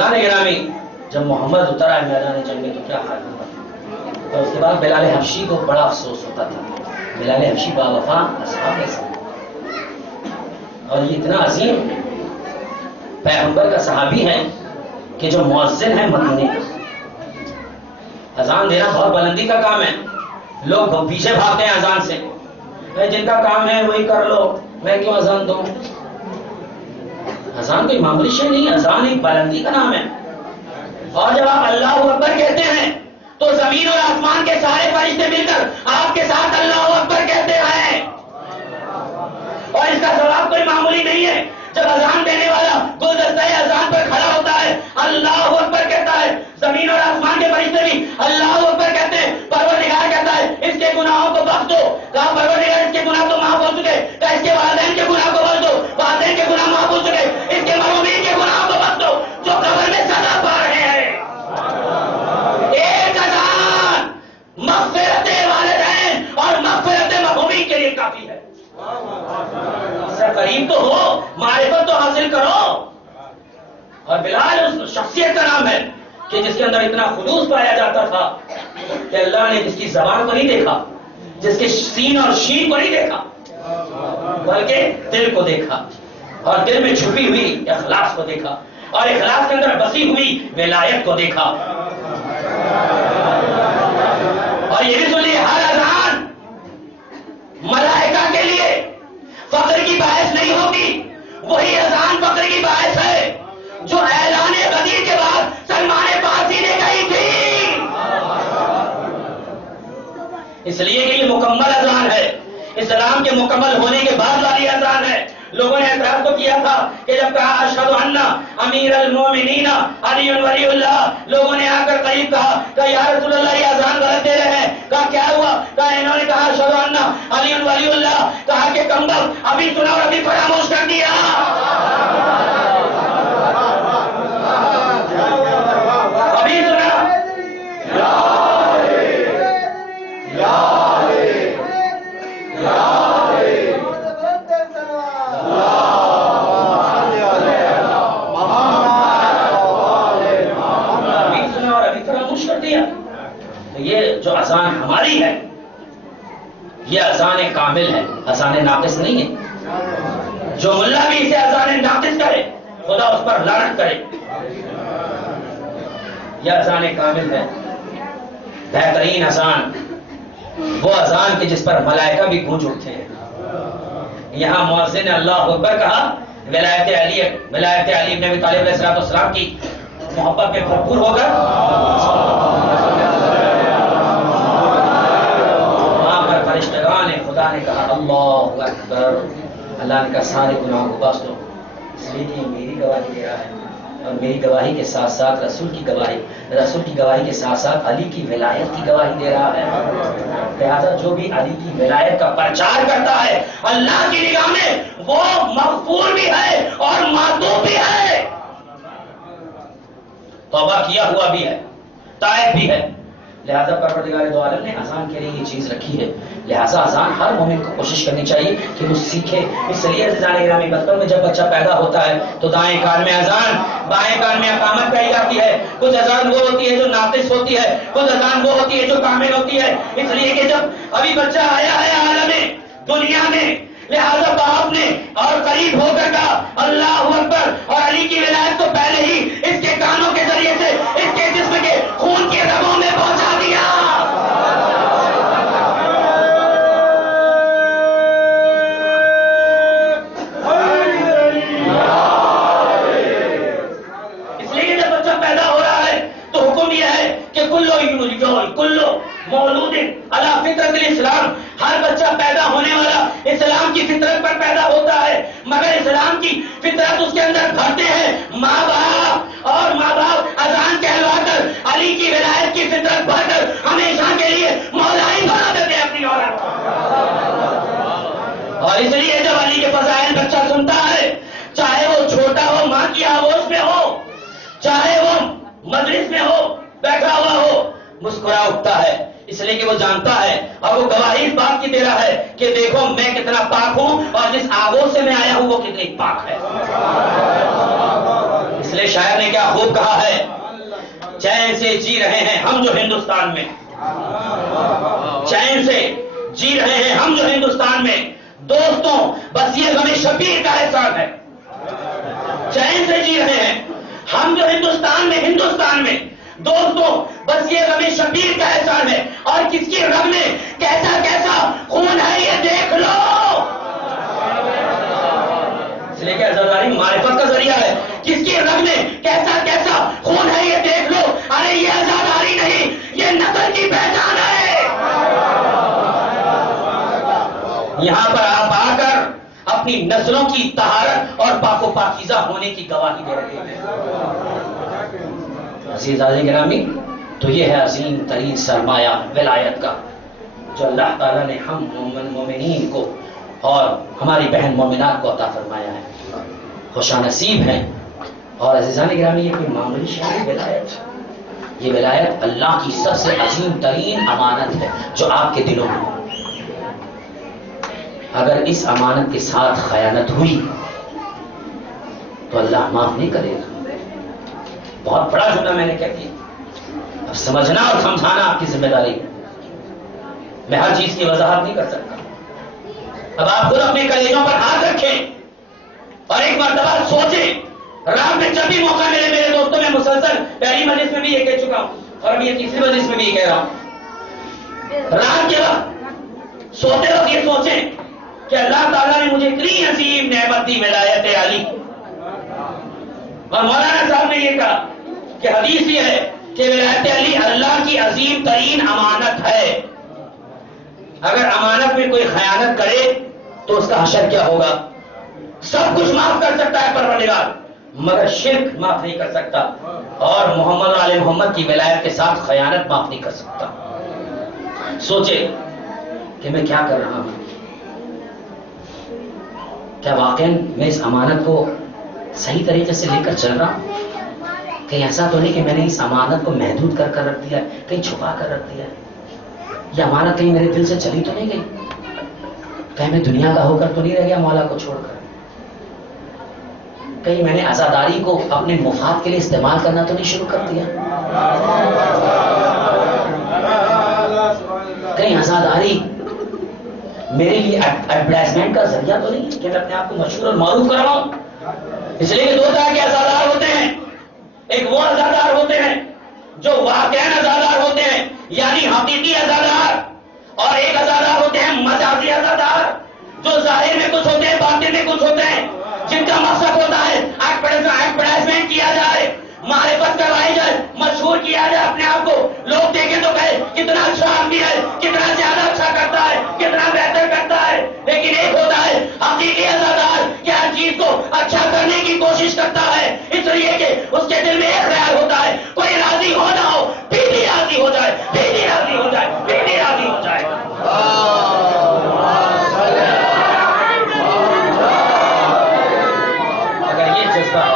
علیہ گرامی، جب محمد اترا ہے میدان جنگ میں تو کیا حال ہوا؟ اور اس کے بعد بلال حبشی کو بڑا افسوس ہوتا تھا۔ بلال حبشی با وفا اصحاب میں سے، اور یہ اتنا عظیم پیغمبر کا صحابی ہے کہ جو مؤذن ہے مدینے کا۔ اذان دینا بہت بلندی کا کام ہے، لوگ پیچھے بھاگتے ہیں اذان سے، جن کا کام ہے وہی کر لو، میں کیوں اذان دوں؟ اذان کوئی معمولی شے نہیں، اذان ایک بلندی کا نام ہے۔ اور جب آپ اللہ اکبر کہتے ہیں تو زمین اور آسمان کے سارے فرشتے مل کر آپ کے ساتھ اللہ اکبر کہتے ہیں، اور اس کا ثواب کوئی معمولی نہیں ہے۔ جب اذان دینے والا گلدستہ اذان پر کھڑا ہوتا ہے، اللہ اکبر کہتا ہے، زمین اور آسمان کے فرشتے بھی اللہ اکبر کہتے ہیں۔ پروردگار کہتا ہے اس کے گناہوں کو بخش دو۔ کہا پروردگار اس کے گناہ تو معاف ہو چکے، کہا اس کے والدین کے گناہ کو بخش دو، والدین کے گناہ معاف ہو چکے، اس کے مرحومین کے گناہ کو بخش دو جو قبر میں سزا پا رہے ہیں۔ ایک اذان مغفرت والدین اور مغفرت مرحومین کے لیے کافی ہے۔ قریب تو ہو، معرفت تو حاصل کرو۔ اور بلال اس شخصیت کا نام ہے کہ جس کے اندر اتنا خلوص پایا جاتا تھا کہ اللہ نے جس کی زبان کو نہیں دیکھا، جس کے سین اور شین کو نہیں دیکھا، بلکہ دل کو دیکھا، اور دل میں چھپی ہوئی اخلاص کو دیکھا، اور اخلاص کے اندر بسی ہوئی ولایت کو دیکھا۔ اور یہ بھی سنیے، ہر اذان ملائکہ کے لیے فخر کی باعث نہیں ہوگی، وہی اذان فخر کی باعث ہے جو اعلان غدیر کے بعد سلمان فارسی نے کہی تھی۔ اس لیے کہ یہ مکمل اذان ہے، اسلام کے مکمل ہونے کے بعد والی اذان ہے۔ لوگوں نے اعتراض تو کیا تھا کہ جب کہا اشہد ان امیر المومنین علی ولی اللہ، لوگوں نے آ کر قریب کہا کہ یا رسول اللہ یہ اذان غلط دے رہے ہیں۔ کہا کیا ہوا؟ کہا انہوں نے کہا اشہد ان علی ولی اللہ، کہا کہ کمبخت ابھی سنا اور ابھی فراموش کر دیا۔ ابھی سنا یہ جو اذان ہماری ہے یہ اذان کامل ہے، اذان ناقص نہیں ہے۔ جو ملا بھی اسے اذان ناقص کرے خدا اس پر لعنت کرے۔ یہ اذان کامل ہے، بہترین اذان، وہ اذان کے جس پر ملائکہ بھی گونج اٹھتے ہیں۔ یہاں مؤذن نے اللہ اکبر کہا، ولایت علی بن ابی طالب علیہ السلام کی محبت میں بھرپور ہو کر وہاں پر فرشتگان خدا نے کہا اللہ اکبر، اللہ نے کہا سارے گناہوں کو بخش دو۔ اس لیے کہ میری گواہی دے رہا ہے، اور میری گواہی کے ساتھ ساتھ رسول کی گواہی کے ساتھ ساتھ علی کی ولایت کی گواہی دے رہا ہے۔ لہٰذا جو بھی علی کی ولایت کا پرچار کرتا ہے اللہ کی نگاہ میں وہ مغفور بھی ہے اور معتوب بھی ہے۔ توبہ کیا ہوا بھی ہے، تائب بھی ہے. لہذا پروردگار دو عالم نے اذان کے لیے یہ چیز رکھی ہے. لہذا اذان ہر مومن کو کوشش کرنی چاہیے کہ وہ سیکھے. اس لیے عزیزان گرامی بچپن میں جب بچہ پیدا ہوتا ہے تو دائیں کان میں اذان، بائیں کان میں اقامت کہی جاتی ہے. کچھ اذان وہ ہوتی ہے جو ناقص ہوتی ہے، کچھ اذان وہ ہوتی ہے جو کامل ہوتی ہے. اس لیے کہ جب ابھی بچہ آیا ہے عالم دنیا میں، لہذا باپ نے اور قریب ہو کر کہا اللہ اکبر، اور علی کی ولایت کو پہلے ہی اس کے کانوں کے ذریعے سے اس کے جسم کے خون کے رگوں میں پہنچا دیا. اس لیے جب بچہ پیدا ہو رہا ہے تو حکم یہ ہے کہ کلو مولود علی فطرت الاسلام، ہر بچہ پیدا ہونے والا اسلام کی فطرت پر پیدا ہوتا ہے، مگر اسلام کی فطرت اس کے اندر بھرتے ہیں ماں باپ، اور ماں باپ اذان کہلوا کر علی کی ولایت کی فطرت بھر کر ہمیشہ کے لیے مولائی بنا دیتے ہیں اپنی اولاد. اور اس لیے جب علی کے فضائل بچہ سنتا ہے، چاہے وہ چھوٹا ہو، ماں کی آغوش میں ہو، چاہے وہ مجلس میں ہو، بیٹھا ہوا ہو، مسکرا اٹھتا ہے. اس لیے کہ وہ جانتا ہے اور وہ گواہی اس بات کی دے رہا ہے کہ دیکھو میں کتنا پاک ہوں اور جس آغوش سے میں آیا ہوں وہ کتنی پاک ہے. اس لیے شاعر نے کیا خوب کہا ہے، چین سے جی رہے ہیں ہم جو ہندوستان میں، چین سے جی رہے ہیں ہم جو ہندوستان میں، دوستوں بس یہ غم شبیر کا احسان ہے. چین سے جی رہے ہیں ہم جو ہندوستان میں دوستوں بس یہ غم شبیر کا احسان ہے. اور کس کی رگ میں کیسا کیسا خون ہے یہ دیکھ لو. اس لیے کہ عزاداری معرفت کا ذریعہ ہے. کس کی رگ میں کیسا کیسا خون ہے یہ دیکھ لو. ارے یہ عزاداری نہیں، یہ نسل کی پہچان ہے. یہاں پر آپ آ کر اپنی نسلوں کی طہارت اور پاک و پاکیزہ ہونے کی گواہی دے رہے ہیں. عزیزان گرامی، تو یہ ہے عظیم ترین سرمایہ ولایت کا جو اللہ تعالیٰ نے ہم مومنین کو اور ہماری بہن مومنات کو عطا فرمایا ہے. خوشا نصیب ہیں. اور عزیزان گرامی، یہ کوئی معمولی شے نہیں، ولایت، یہ ولایت اللہ کی سب سے عظیم ترین امانت ہے جو آپ کے دلوں میں. اگر اس امانت کے ساتھ خیانت ہوئی تو اللہ معاف نہیں کرے گا. بہت بڑا جملہ میں نے کہہ دیا. اب سمجھنا اور سمجھانا آپ کی ذمہ داری ہے. میں ہر چیز کی وضاحت نہیں کر سکتا. اب آپ خود اپنے کلیجوں پر ہاتھ رکھیں اور ایک مرتبہ سوچیں. رات میں جب بھی موقع ملے میرے دوستوں، میں مسلسل پہلی مجلس میں بھی یہ کہہ چکا ہوں اور اب یہ تیسری مجلس میں بھی یہ کہہ رہا ہوں، رات کے وقت سوتے وقت یہ سوچیں کہ اللہ تعالیٰ نے مجھے اتنی عظیم نعمت دی، ولایت علی. اور مولانا صاحب نے یہ کہا کہ حدیث یہ ہے کہ ولایت علی اللہ کی عظیم ترین امانت ہے. اگر امانت میں کوئی خیانت کرے تو اس کا حشر کیا ہوگا؟ سب کچھ معاف کر سکتا ہے پروردگار، مگر شرک معاف نہیں کر سکتا، اور محمد و آل محمد کی ولایت کے ساتھ خیانت معاف نہیں کر سکتا. سوچے کہ میں کیا کر رہا ہوں. کیا واقعی میں اس امانت کو صحیح طریقے سے لے کر چل رہا ہوں؟ کہیں ایسا تو نہیں کہ میں نے اس امانت کو محدود کر کر رکھ دیا ہے، کہیں چھپا کر رکھ دیا ہے. یہ امانت کہیں میرے دل سے چلی تو نہیں گئی؟ کہیں میں دنیا کا ہو کر تو نہیں رہ گیا مولا کو چھوڑ کر؟ کہیں میں نے عزاداری کو اپنے مفاد کے لیے استعمال کرنا تو نہیں شروع کر دیا؟ کہیں عزاداری میرے لیے ایڈورٹائزمنٹ کا ذریعہ تو نہیں کہ میں اپنے آپ کو مشہور اور معروف کرواؤں؟ اس لیے کہ دو طرح کے عزادار ہوتے ہیں. ایک وہ عزادار ہوتے ہیں جو واقعاً عزادار ہوتے ہیں، یعنی حقیقی عزادار، اور ایک عزادار ہوتے ہیں مجازی عزادار، جو ظاہر میں کچھ ہوتے ہیں باطن میں کچھ ہوتے ہیں، جن کا مقصد ہوتا ہے ایڈورٹائزمنٹ کیا جائے، معرفت کروائی جائے، مشہور کیا جائے اپنے آپ کو، لوگ دیکھیں تو کہے کتنا اچھا آدمی ہے، کتنا زیادہ اچھا کرتا ہے، کتنا بہتر کرتا ہے. لیکن ایک ہوتا ہے حقیقی عزادار کہ ہر چیز کو اچھا کرنے کی کوشش کرتا ہے، اس لیے کہ اس کے دل میں ایک خیال ہوتا ہے کوئی راضی ہو نہ ہو، بیوی راضی ہو جائے، بیوی راضی ہو جائے، بیوی راضی ہو جائے. اگر یہ جذبہ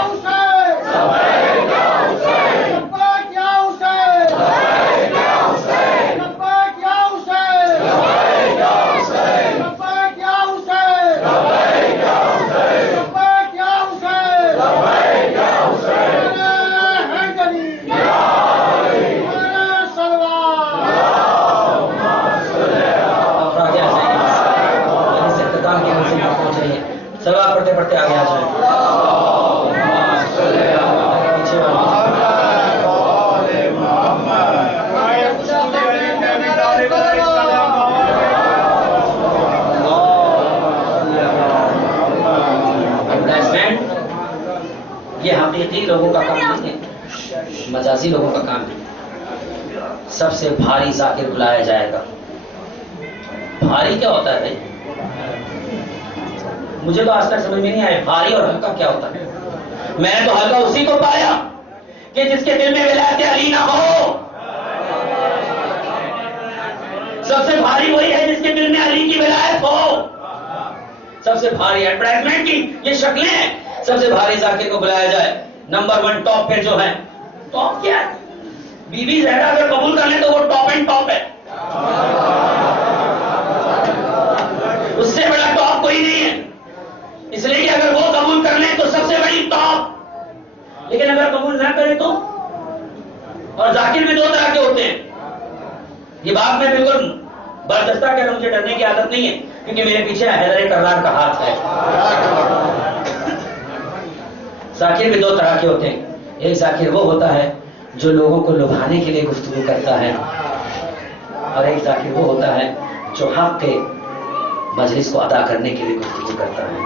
پڑھتے پڑھتے آگے آ جائیں. پیچھے یہ حقیقی لوگوں کا کام نہیں ہے، مجازی لوگوں کا کام ہے. سب سے بھاری ذاکر بلایا جائے گا. بھاری کیا ہوتا ہے بھائی؟ مجھے تو آج تک سمجھ میں نہیں آیا بھاری اور ہلکا کیا ہوتا ہے. میں نے تو ہلکا اسی کو پایا کہ جس کے دل میں ولایت علی نہ ہو. سب سے بھاری وہی ہے جس کے دل میں علی کی ولایت ہو. سب سے بھاری ایڈورٹائزمنٹ کی یہ شکلیں ہیں. سب سے بھاری ذاکر کو بلایا جائے. نمبر 1 ٹاپ پہ جو ہے، ٹاپ کیا ہے؟ بی بی زہرا اگر قبول کر لیں تو وہ ٹاپ اینڈ ٹاپ ہے. اس سے بڑا ٹاپ کوئی نہیں ہے. اس لیے کہ اگر وہ قبول کر لیں تو سب سے بڑی ٹاپ. لیکن اگر قبول نہ کریں تو، اور ذاکر میں 2 طرح کے ہوتے ہیں. یہ بات میں بالکل بردستہ کہہ رہا ہوں، مجھے ڈرنے کی عادت نہیں ہے کیونکہ میرے پیچھے حیدر کرار کا ہاتھ ہے. ذاکر بھی 2 طرح کے ہوتے ہیں. ایک ذاکر وہ ہوتا ہے جو لوگوں کو لبھانے کے لیے گفتگو کرتا ہے، اور ایک ذاکر وہ ہوتا ہے جو حق کے مجلس کو ادا کرنے کے لیے گفتگو کرتا ہے.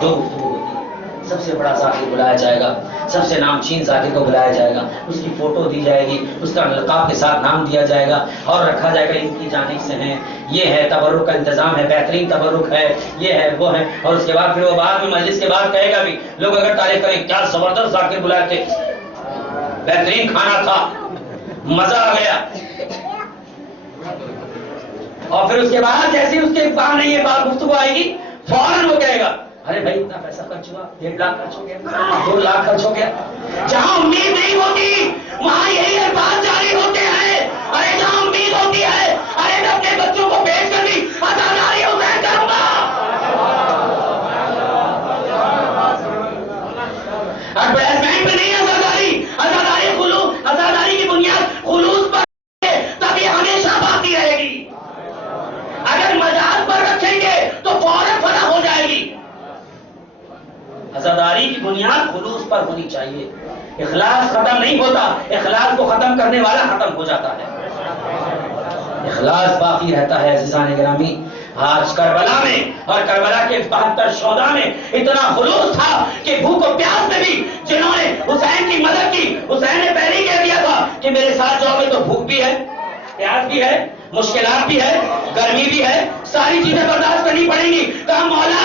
2 گفتگو ہوتی ہے. سب سے بڑا ذاکر بلایا جائے گا، سب سے نامچین ذاکر کو بلایا جائے گا. اس کی فوٹو دی جائے گی، اس کا لقب کے ساتھ نام دیا جائے گا اور رکھا جائے گا ان کی جانب سے ہیں، یہ ہے، تبرک کا انتظام ہے، بہترین تبرک ہے، یہ ہے، وہ ہے. اور اس کے بعد پھر وہ بعد میں مجلس کے بعد کہے گا بھی، لوگ اگر تعریف کریں کیا زبردست ذاکر بلائے تھے، بہترین کھانا تھا، مزہ آ گیا. اور پھر اس کے بعد جیسے اس کے پاس نہیں یہ بات گفتگو آئے گی، فوراً وہ کہے گا ارے بھائی اتنا پیسہ خرچ ہوا، 1.5 لاکھ خرچ ہو گیا، 2 لاکھ خرچ ہو گیا. جہاں امید نہیں ہوتی وہاں یہی الفاظ جاری ہوتے ہیں. ارے جہاں امید ہوتی ہے، ارے میں اپنے بچوں کو بیچ کر بھی آزاداری حسین کروں گا. ایڈورٹائزمنٹ پہ نہیں آزاداری، آزاداری خلوص، آزاداری کی بنیاد خلوص پر ہے، تب یہ ہمیشہ باقی رہے گی. اگر مجاز پر رکھیں گے تو فوراً فنا ہو جائے گی. آزاداری کی بنیاد خلوص پر ہونی چاہیے. اخلاص ختم نہیں ہوتا، اخلاص کو ختم کرنے والا ختم ہو جاتا ہے. اخلاص باقی رہتا ہے. عزیزان گرامی، آج کربلا میں اور کربلا کے 72 شہداء میں اتنا خلوص تھا کہ بھوک و پیاس میں بھی جنہوں نے حسین کی مدد کی، حسین نے پہلے ہی کہہ دیا تھا کہ میرے ساتھ جاؤ گے تو بھوک بھی ہے، پیاس بھی ہے، مشکلات بھی ہے، گرمی بھی ہے، ساری چیزیں برداشت کرنی پڑیں گی. کہا مولا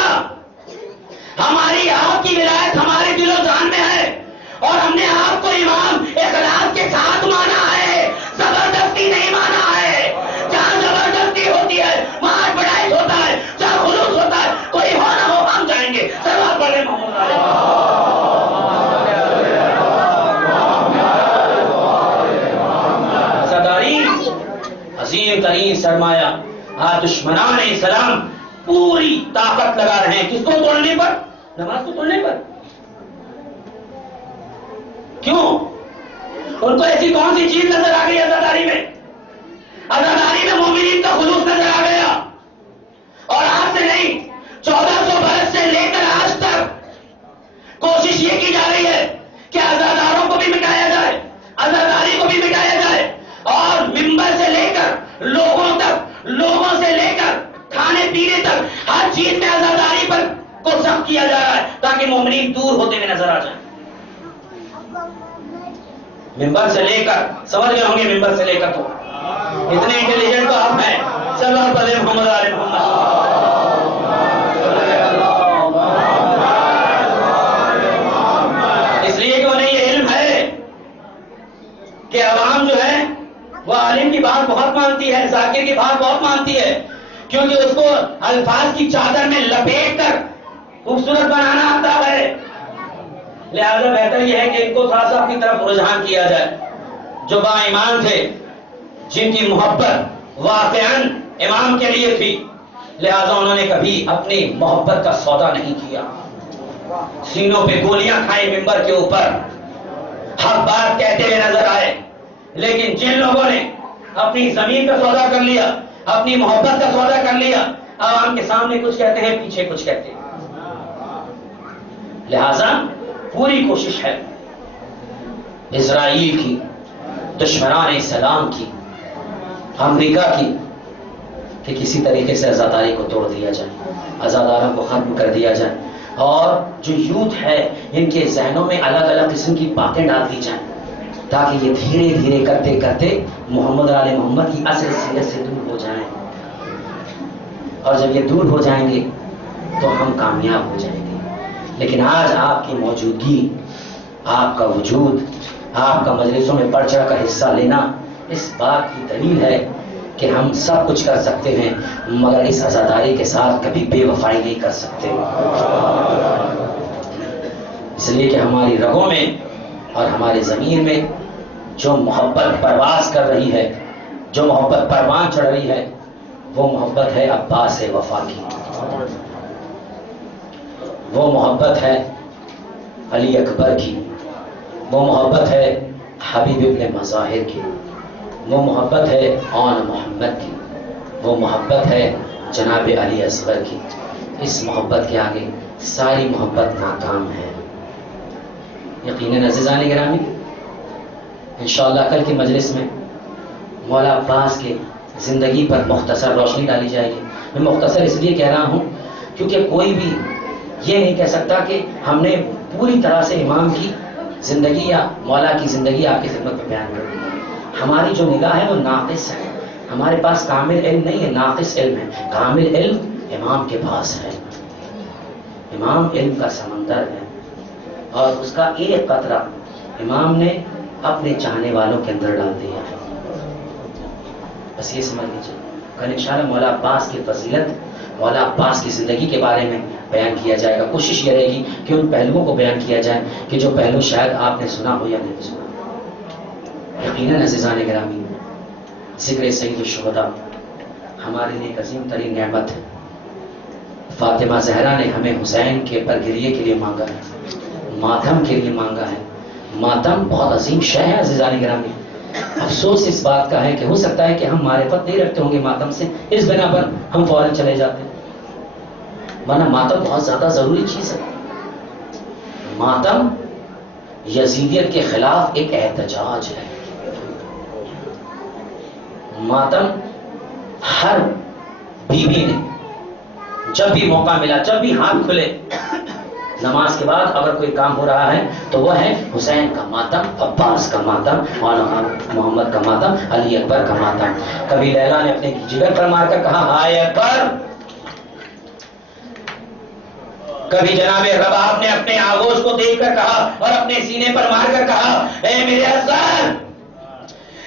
ہماری آپ کی ولایت ہمارے دل و جان میں ہے اور ہم نے آپ کو امام اخلاص کے ساتھ مانا ہے، زبردستی نہیں مانا ہے. جہاں زبردستی ہوتی ہے وہاں ایڈورٹائز ہوتا ہے، جہاں خلوص ہوتا ہے کوئی ہو نہ ہو ہم جائیں گے. سلوات پڑھیں محمد عزاداری عظیم ترین سرمایہ. آج دشمنان اسلام پوری طاقت لگا رہے ہیں کس کو توڑنے پر؟ نماز کو توڑنے پر. کیوں؟ ان کو ایسی کون سی چیز نظر آ گئی عزاداری میں؟ عزاداری میں مومنین کا خلوص نظر آ گیا. اور آج سے نہیں، 1400 برس سے لے کر آج تک کوشش یہ کی جا رہی ہے کہ عزاداروں کو بھی مٹایا جائے، عزاداری کو بھی مٹایا جائے، اور منبر سے لے کر لوگوں تک، لوگوں سے لے کر کھانے پینے تک ہر چیز میں عزاداری پر کو سخت کیا جا رہا ہے تاکہ مومنین دور ہوتے ہوئے نظر آ جائیں. ممبر سے لے کر، سمجھ گئے ہوں گے، ممبر سے لے کر تو اتنے انٹیلیجنٹ تو آپ ہیں. سلوات پڑھیں محمد آل محمد. اس لیے کہ انہیں یہ علم ہے کہ عوام جو ہے وہ عالم کی بات بہت مانتی ہے، ذاکر کی بات بہت مانتی ہے، کیونکہ اس کو الفاظ کی چادر میں لپیٹ کر خوبصورت بنانا آتا ہے. لہذا بہتر یہ ہے کہ ان کو تھوڑا سا اپنی طرف رجحان کیا جائے. جو با ایمان تھے، جن کی محبت واقعاً امام کے لیے تھی، لہذا انہوں نے کبھی اپنی محبت کا سودا نہیں کیا. سینوں پہ گولیاں کھائیں ممبر کے اوپر، حق بات کہتے ہوئے نظر آئے. لیکن جن لوگوں نے اپنی زمین کا سودا کر لیا، اپنی محبت کا سودا کر لیا، عوام کے سامنے کچھ کہتے ہیں، پیچھے کچھ کہتے ہیں. لہذا پوری کوشش ہے اسرائیل کی، دشمنان اسلام کی، امریکہ کی، کہ کسی طریقے سے آزاداری کو توڑ دیا جائے، آزاداروں کو ختم کر دیا جائے، اور جو یوتھ ہے ان کے ذہنوں میں الگ الگ قسم کی باتیں ڈال دی جائیں، تاکہ یہ دھیرے دھیرے کرتے کرتے محمد اور آل محمد کی اصل سیرت سے دور ہو جائیں. اور جب یہ دور ہو جائیں گے تو ہم کامیاب ہو جائیں گے. لیکن آج آپ کی موجودگی، آپ کا وجود، آپ کا مجلسوں میں بڑھ چڑھ کر حصہ لینا اس بات کی دلیل ہے کہ ہم سب کچھ کر سکتے ہیں، مگر اس عزاداری کے ساتھ کبھی بے وفائی نہیں کر سکتے. اس لیے کہ ہماری رگوں میں اور ہماری ضمیر میں جو محبت پرواز کر رہی ہے، جو محبت پروان چڑھ رہی ہے، وہ محبت ہے عباس وفا کی، وہ محبت ہے علی اکبر کی، وہ محبت ہے حبیب ابن مظاہر کی، وہ محبت ہے آن محمد کی، وہ محبت ہے جناب علی اصغر کی. اس محبت کے آگے ساری محبت ناکام ہے. یقیناً عزیزان گرامی، انشاءاللہ کل کی مجلس میں مولا عباس کے زندگی پر مختصر روشنی ڈالی جائے گی. میں مختصر اس لیے کہہ رہا ہوں کیونکہ کوئی بھی یہ نہیں کہہ سکتا کہ ہم نے پوری طرح سے امام کی زندگی یا مولا کی زندگی آپ کی خدمت میں بیان کر دی. ہماری جو نگاہ ہے وہ ناقص ہے، ہمارے پاس کامل علم نہیں ہے، ناقص علم ہے. کامل علم امام کے پاس ہے. امام علم کا سمندر ہے، اور اس کا ایک قطرہ امام نے اپنے چاہنے والوں کے اندر ڈال دیا ہے. بس یہ سمجھ لیجیے. کل انشاءاللہ مولا عباس کی فضیلت، مولا عباس کی زندگی کے بارے میں بیان کیا جائے گا. کوشش یہ رہے گی کہ ان پہلوؤں کو بیان کیا جائے کہ جو پہلو شاید آپ نے سنا ہو یا نہیں سنا. یقیناً عزیزان گرامی، ذکر سید الشہداء ہمارے لیے ایک عظیم ترین نعمت ہے. فاطمہ زہرا نے ہمیں حسین کے پرگریے کے لیے مانگا ہے، ماتم کے لیے مانگا ہے. ماتم بہت عظیم شے ہے عزیزان گرامی. افسوس اس بات کا ہے کہ ہو سکتا ہے کہ ہم معرفت نہیں رکھتے ہوں گے ماتم سے، اس بنا پر ہم فوراً چلے جاتے ہیں. ورنہ ماتم بہت زیادہ ضروری چیز ہے. ماتم یزیدیت کے خلاف ایک احتجاج ہے. ماتم ہر بیوی نے جب بھی موقع ملا، جب بھی ہاتھ کھلے، نماز کے بعد اگر کوئی کام ہو رہا ہے تو وہ ہے حسین کا ماتم، عباس کا ماتم، اور محمد کا ماتم، علی اکبر کا ماتم. کبھی لیلا نے اپنے جگر پر مار کر کہا ہائے اکبر، کبھی جناب رباب نے اپنے آغوش کو دیکھ کر کہا اور اپنے سینے پر مار کر کہا اے میرے اصغر.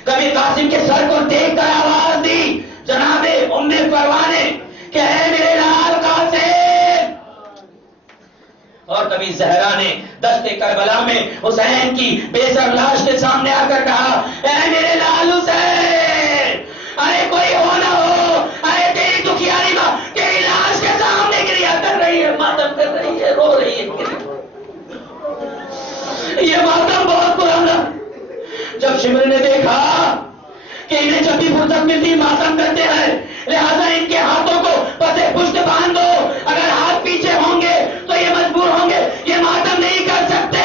کبھی قاسم کے سر کو دیکھ کر آواز دی جناب ام پروان نے کہ اے میرے لال قاسم. اور کبھی زہرا نے دشت کربلا میں حسین کی بے سر لاش کے سامنے آ کر کہا اے میرے لال حسین، ارے کوئی ہو نہ ہو، ارے تیری دکھیاری ماں تیری لاش کے سامنے گریا کر رہی ہے، ماتم کر رہی ہے، رو رہی ہے. یہ ماتم بہت پرانا. جب شمر نے دیکھا کہ انہیں جب بھی فرصت ملتی ماتم کرتے ہیں، لہذا ان کے ہاتھوں کو پسے پشت باندھ دو، اگر ہاتھ پیچھے ہوں گے تو یہ مجبور ہوں گے، یہ ماتم نہیں کر سکتے.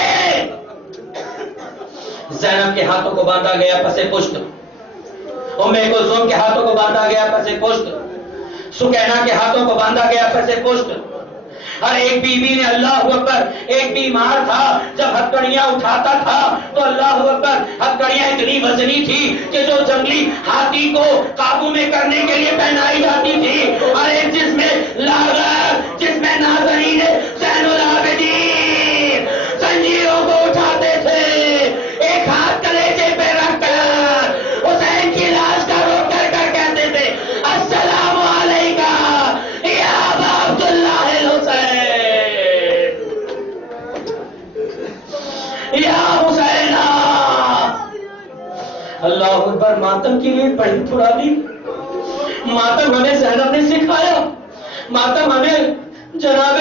زینب کے ہاتھوں کو باندھا گیا پسے پشت، ام کلثوم کے ہاتھوں کو باندھا گیا پسے پشت، سکینہ کے ہاتھوں کو باندھا گیا پسے پشت. ہر ایک بیوی نے اللہ اکبر، ایک بیمار تھا جب ہتھکڑیاں اٹھاتا تھا تو اللہ اکبر ہتھکڑیاں اتنی وزنی تھی کہ جو جنگلی ہاتھی کو قابو میں کرنے کے لیے پہنائی جاتی تھی. اور ایک جس میں لاغر، جس میں نازنین زین العابدین زنجیروں کو اٹھاتے تھے، ایک ہاتھ کلیجے پہ رکھ کر حسین کی لاش کا رو کر کر کہتے تھے السلام علیکہ یا ابا عبداللہ الحسین، یا حسین. اللہ اکبر. ماتم کی لیے بڑی پرانی ماتم ہمیں زینب نے سکھایا، ماتم ہمیں جناب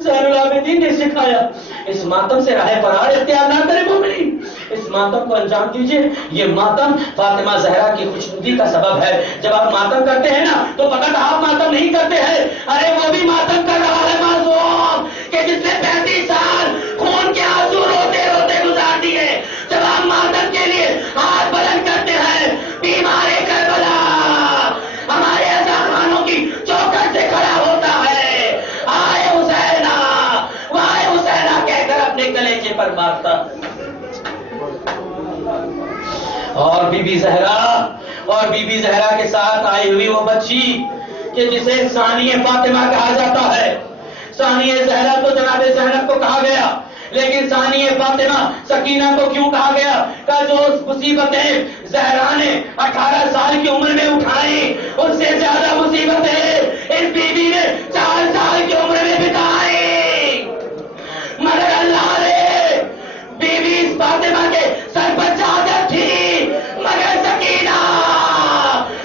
زین العابدین نے سکھایا. اس ماتم سے راہ فرار اختیار نہ کرے مومنین. اس ماتم کو انجام دیجیے. یہ ماتم فاطمہ زہرا کی خوشنودی کا سبب ہے. جب آپ ماتم کرتے ہیں نا تو فقط آپ ماتم نہیں کرتے ہیں, ارے وہ بھی ماتم کر رہا ہے معصوم کہ جس نے 35 سال خون کے آنسو روتے روتے گزار دیے. جب آپ ماتم کے لیے ہاتھ بلند کرتے ہیں, بیمار کربلا ہمارے عزاخانوں کی چوکھٹ سے کھڑا ہوتا ہے, آئے حسینہ وائے حسینہ کہہ کر اپنے کلیجے پر مارتا. اور بی بی زہرا کے ساتھ آئی ہوئی وہ بچی کہ جسے ثانیہ فاطمہ کہا جاتا ہے. ثانیہ زہرا تو جناب زینب کو کہا گیا, لیکن ثانیہ فاطمہ سکینہ کو کیوں کہا گیا؟ کہ جو مصیبتیں زہرا نے 18 سال کی عمر میں اٹھائی, ان سے زیادہ مصیبتیں اس بی بی نے 4 سال کی عمر میں بتائی. مگر اللہ نے بی بی فاطمہ کے سر پر چادر تھی, مگر سکینہ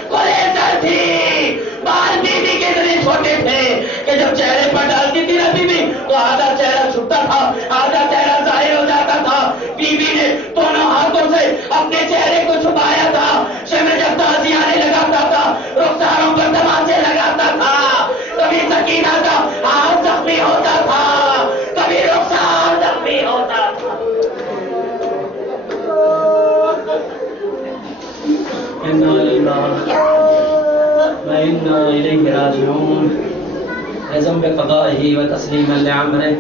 قریشر تھی. بال بی بی کے اتنے چھوٹے تھے کہ جب چہرے پر ڈالتی تھی نا بی بی تو آدھا چہرہ چھپتا تھا, آدھا چہرہ ظاہر ہو جاتا تھا. بی بی نے دونوں ہاتھوں سے اپنے چہرے کو چھپایا تھا. شمع جب تازیاں آنے لگاتا تھا, رخساروں پر تماچے لگاتا تھا, کبھی سکینہ کا ہاتھ زخمی ہوتا تھا, کبھی رخسار زخمی ہوتا تھا. انا للہ وإنا إليه راجعون. عزم بقضائه وتسليما لعمره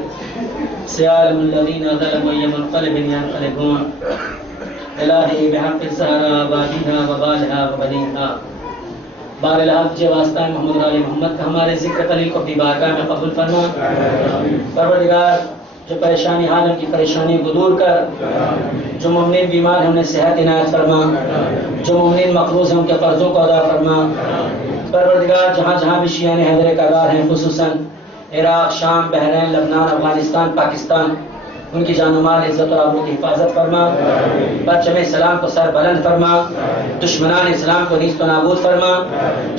سيعلم الذين ظلموا أي منقلب ينقلبون. إلهي بحق الزهراء وابيها وبالها وبنيها. بار الحق کے واسطہ محمد علی محمد کا ہمارے ذکر تلی کو اپنی بارگاہ میں قبول فرما. پروردگار جو پریشانی حالم کی پریشانی کو دور کر, جو مومنین بیمار ہیں انہیں صحت عنایت فرما, جو مومنین مقروض ہیں ان کے قرضوں کو ادا فرما. پروردگار جہاں جہاں بھی شیعہ حیدر کردار ہیں, خصوصاً عراق, شام, بحرین, لبنان, افغانستان, پاکستان, ان کی جان و مال, عزت اور آبرو کی حفاظت فرما. پرچم اسلام کو سر بلند فرما, دشمنان اسلام کو نیست و نابود فرما.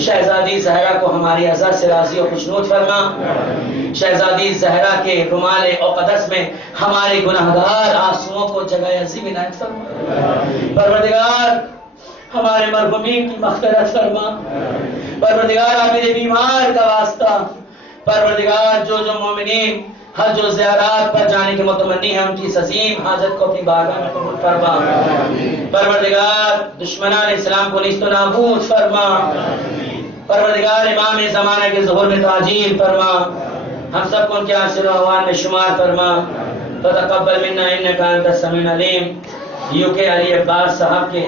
شہزادی زہرا کو ہماری ازر سے راضی و خوشنود فرما. شہزادی زہرا کے رومال اقدس میں ہمارے گناہگار آنسوؤں کو جگہ عظیم عنایت فرما. پروردگار ہمارے مرحومین کی مغفرت فرما. پروردگار عامر بیمار کا واسطہ, پروردگار جو مومنین حج و زیارات پر جانے کے متمنی ہیں ان کی عظیم حاجت کو اپنی بارگاہ میں قبول فرما. پروردگار دشمنان اسلام کو نیست و نابود فرما. پروردگار امام زمانہ کے ظہور میں تعجیل فرما. ہم سب کو ان کے آثر و احوال میں شمار فرما. فتقبل منا انک انت السمیع العلیم. یو کے علی عباس صاحب کے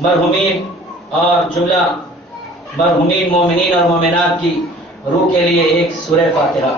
مرحومین اور جملہ مرحومین مومنین اور مومنات کی روح کے لیے ایک سورہ فاتحہ.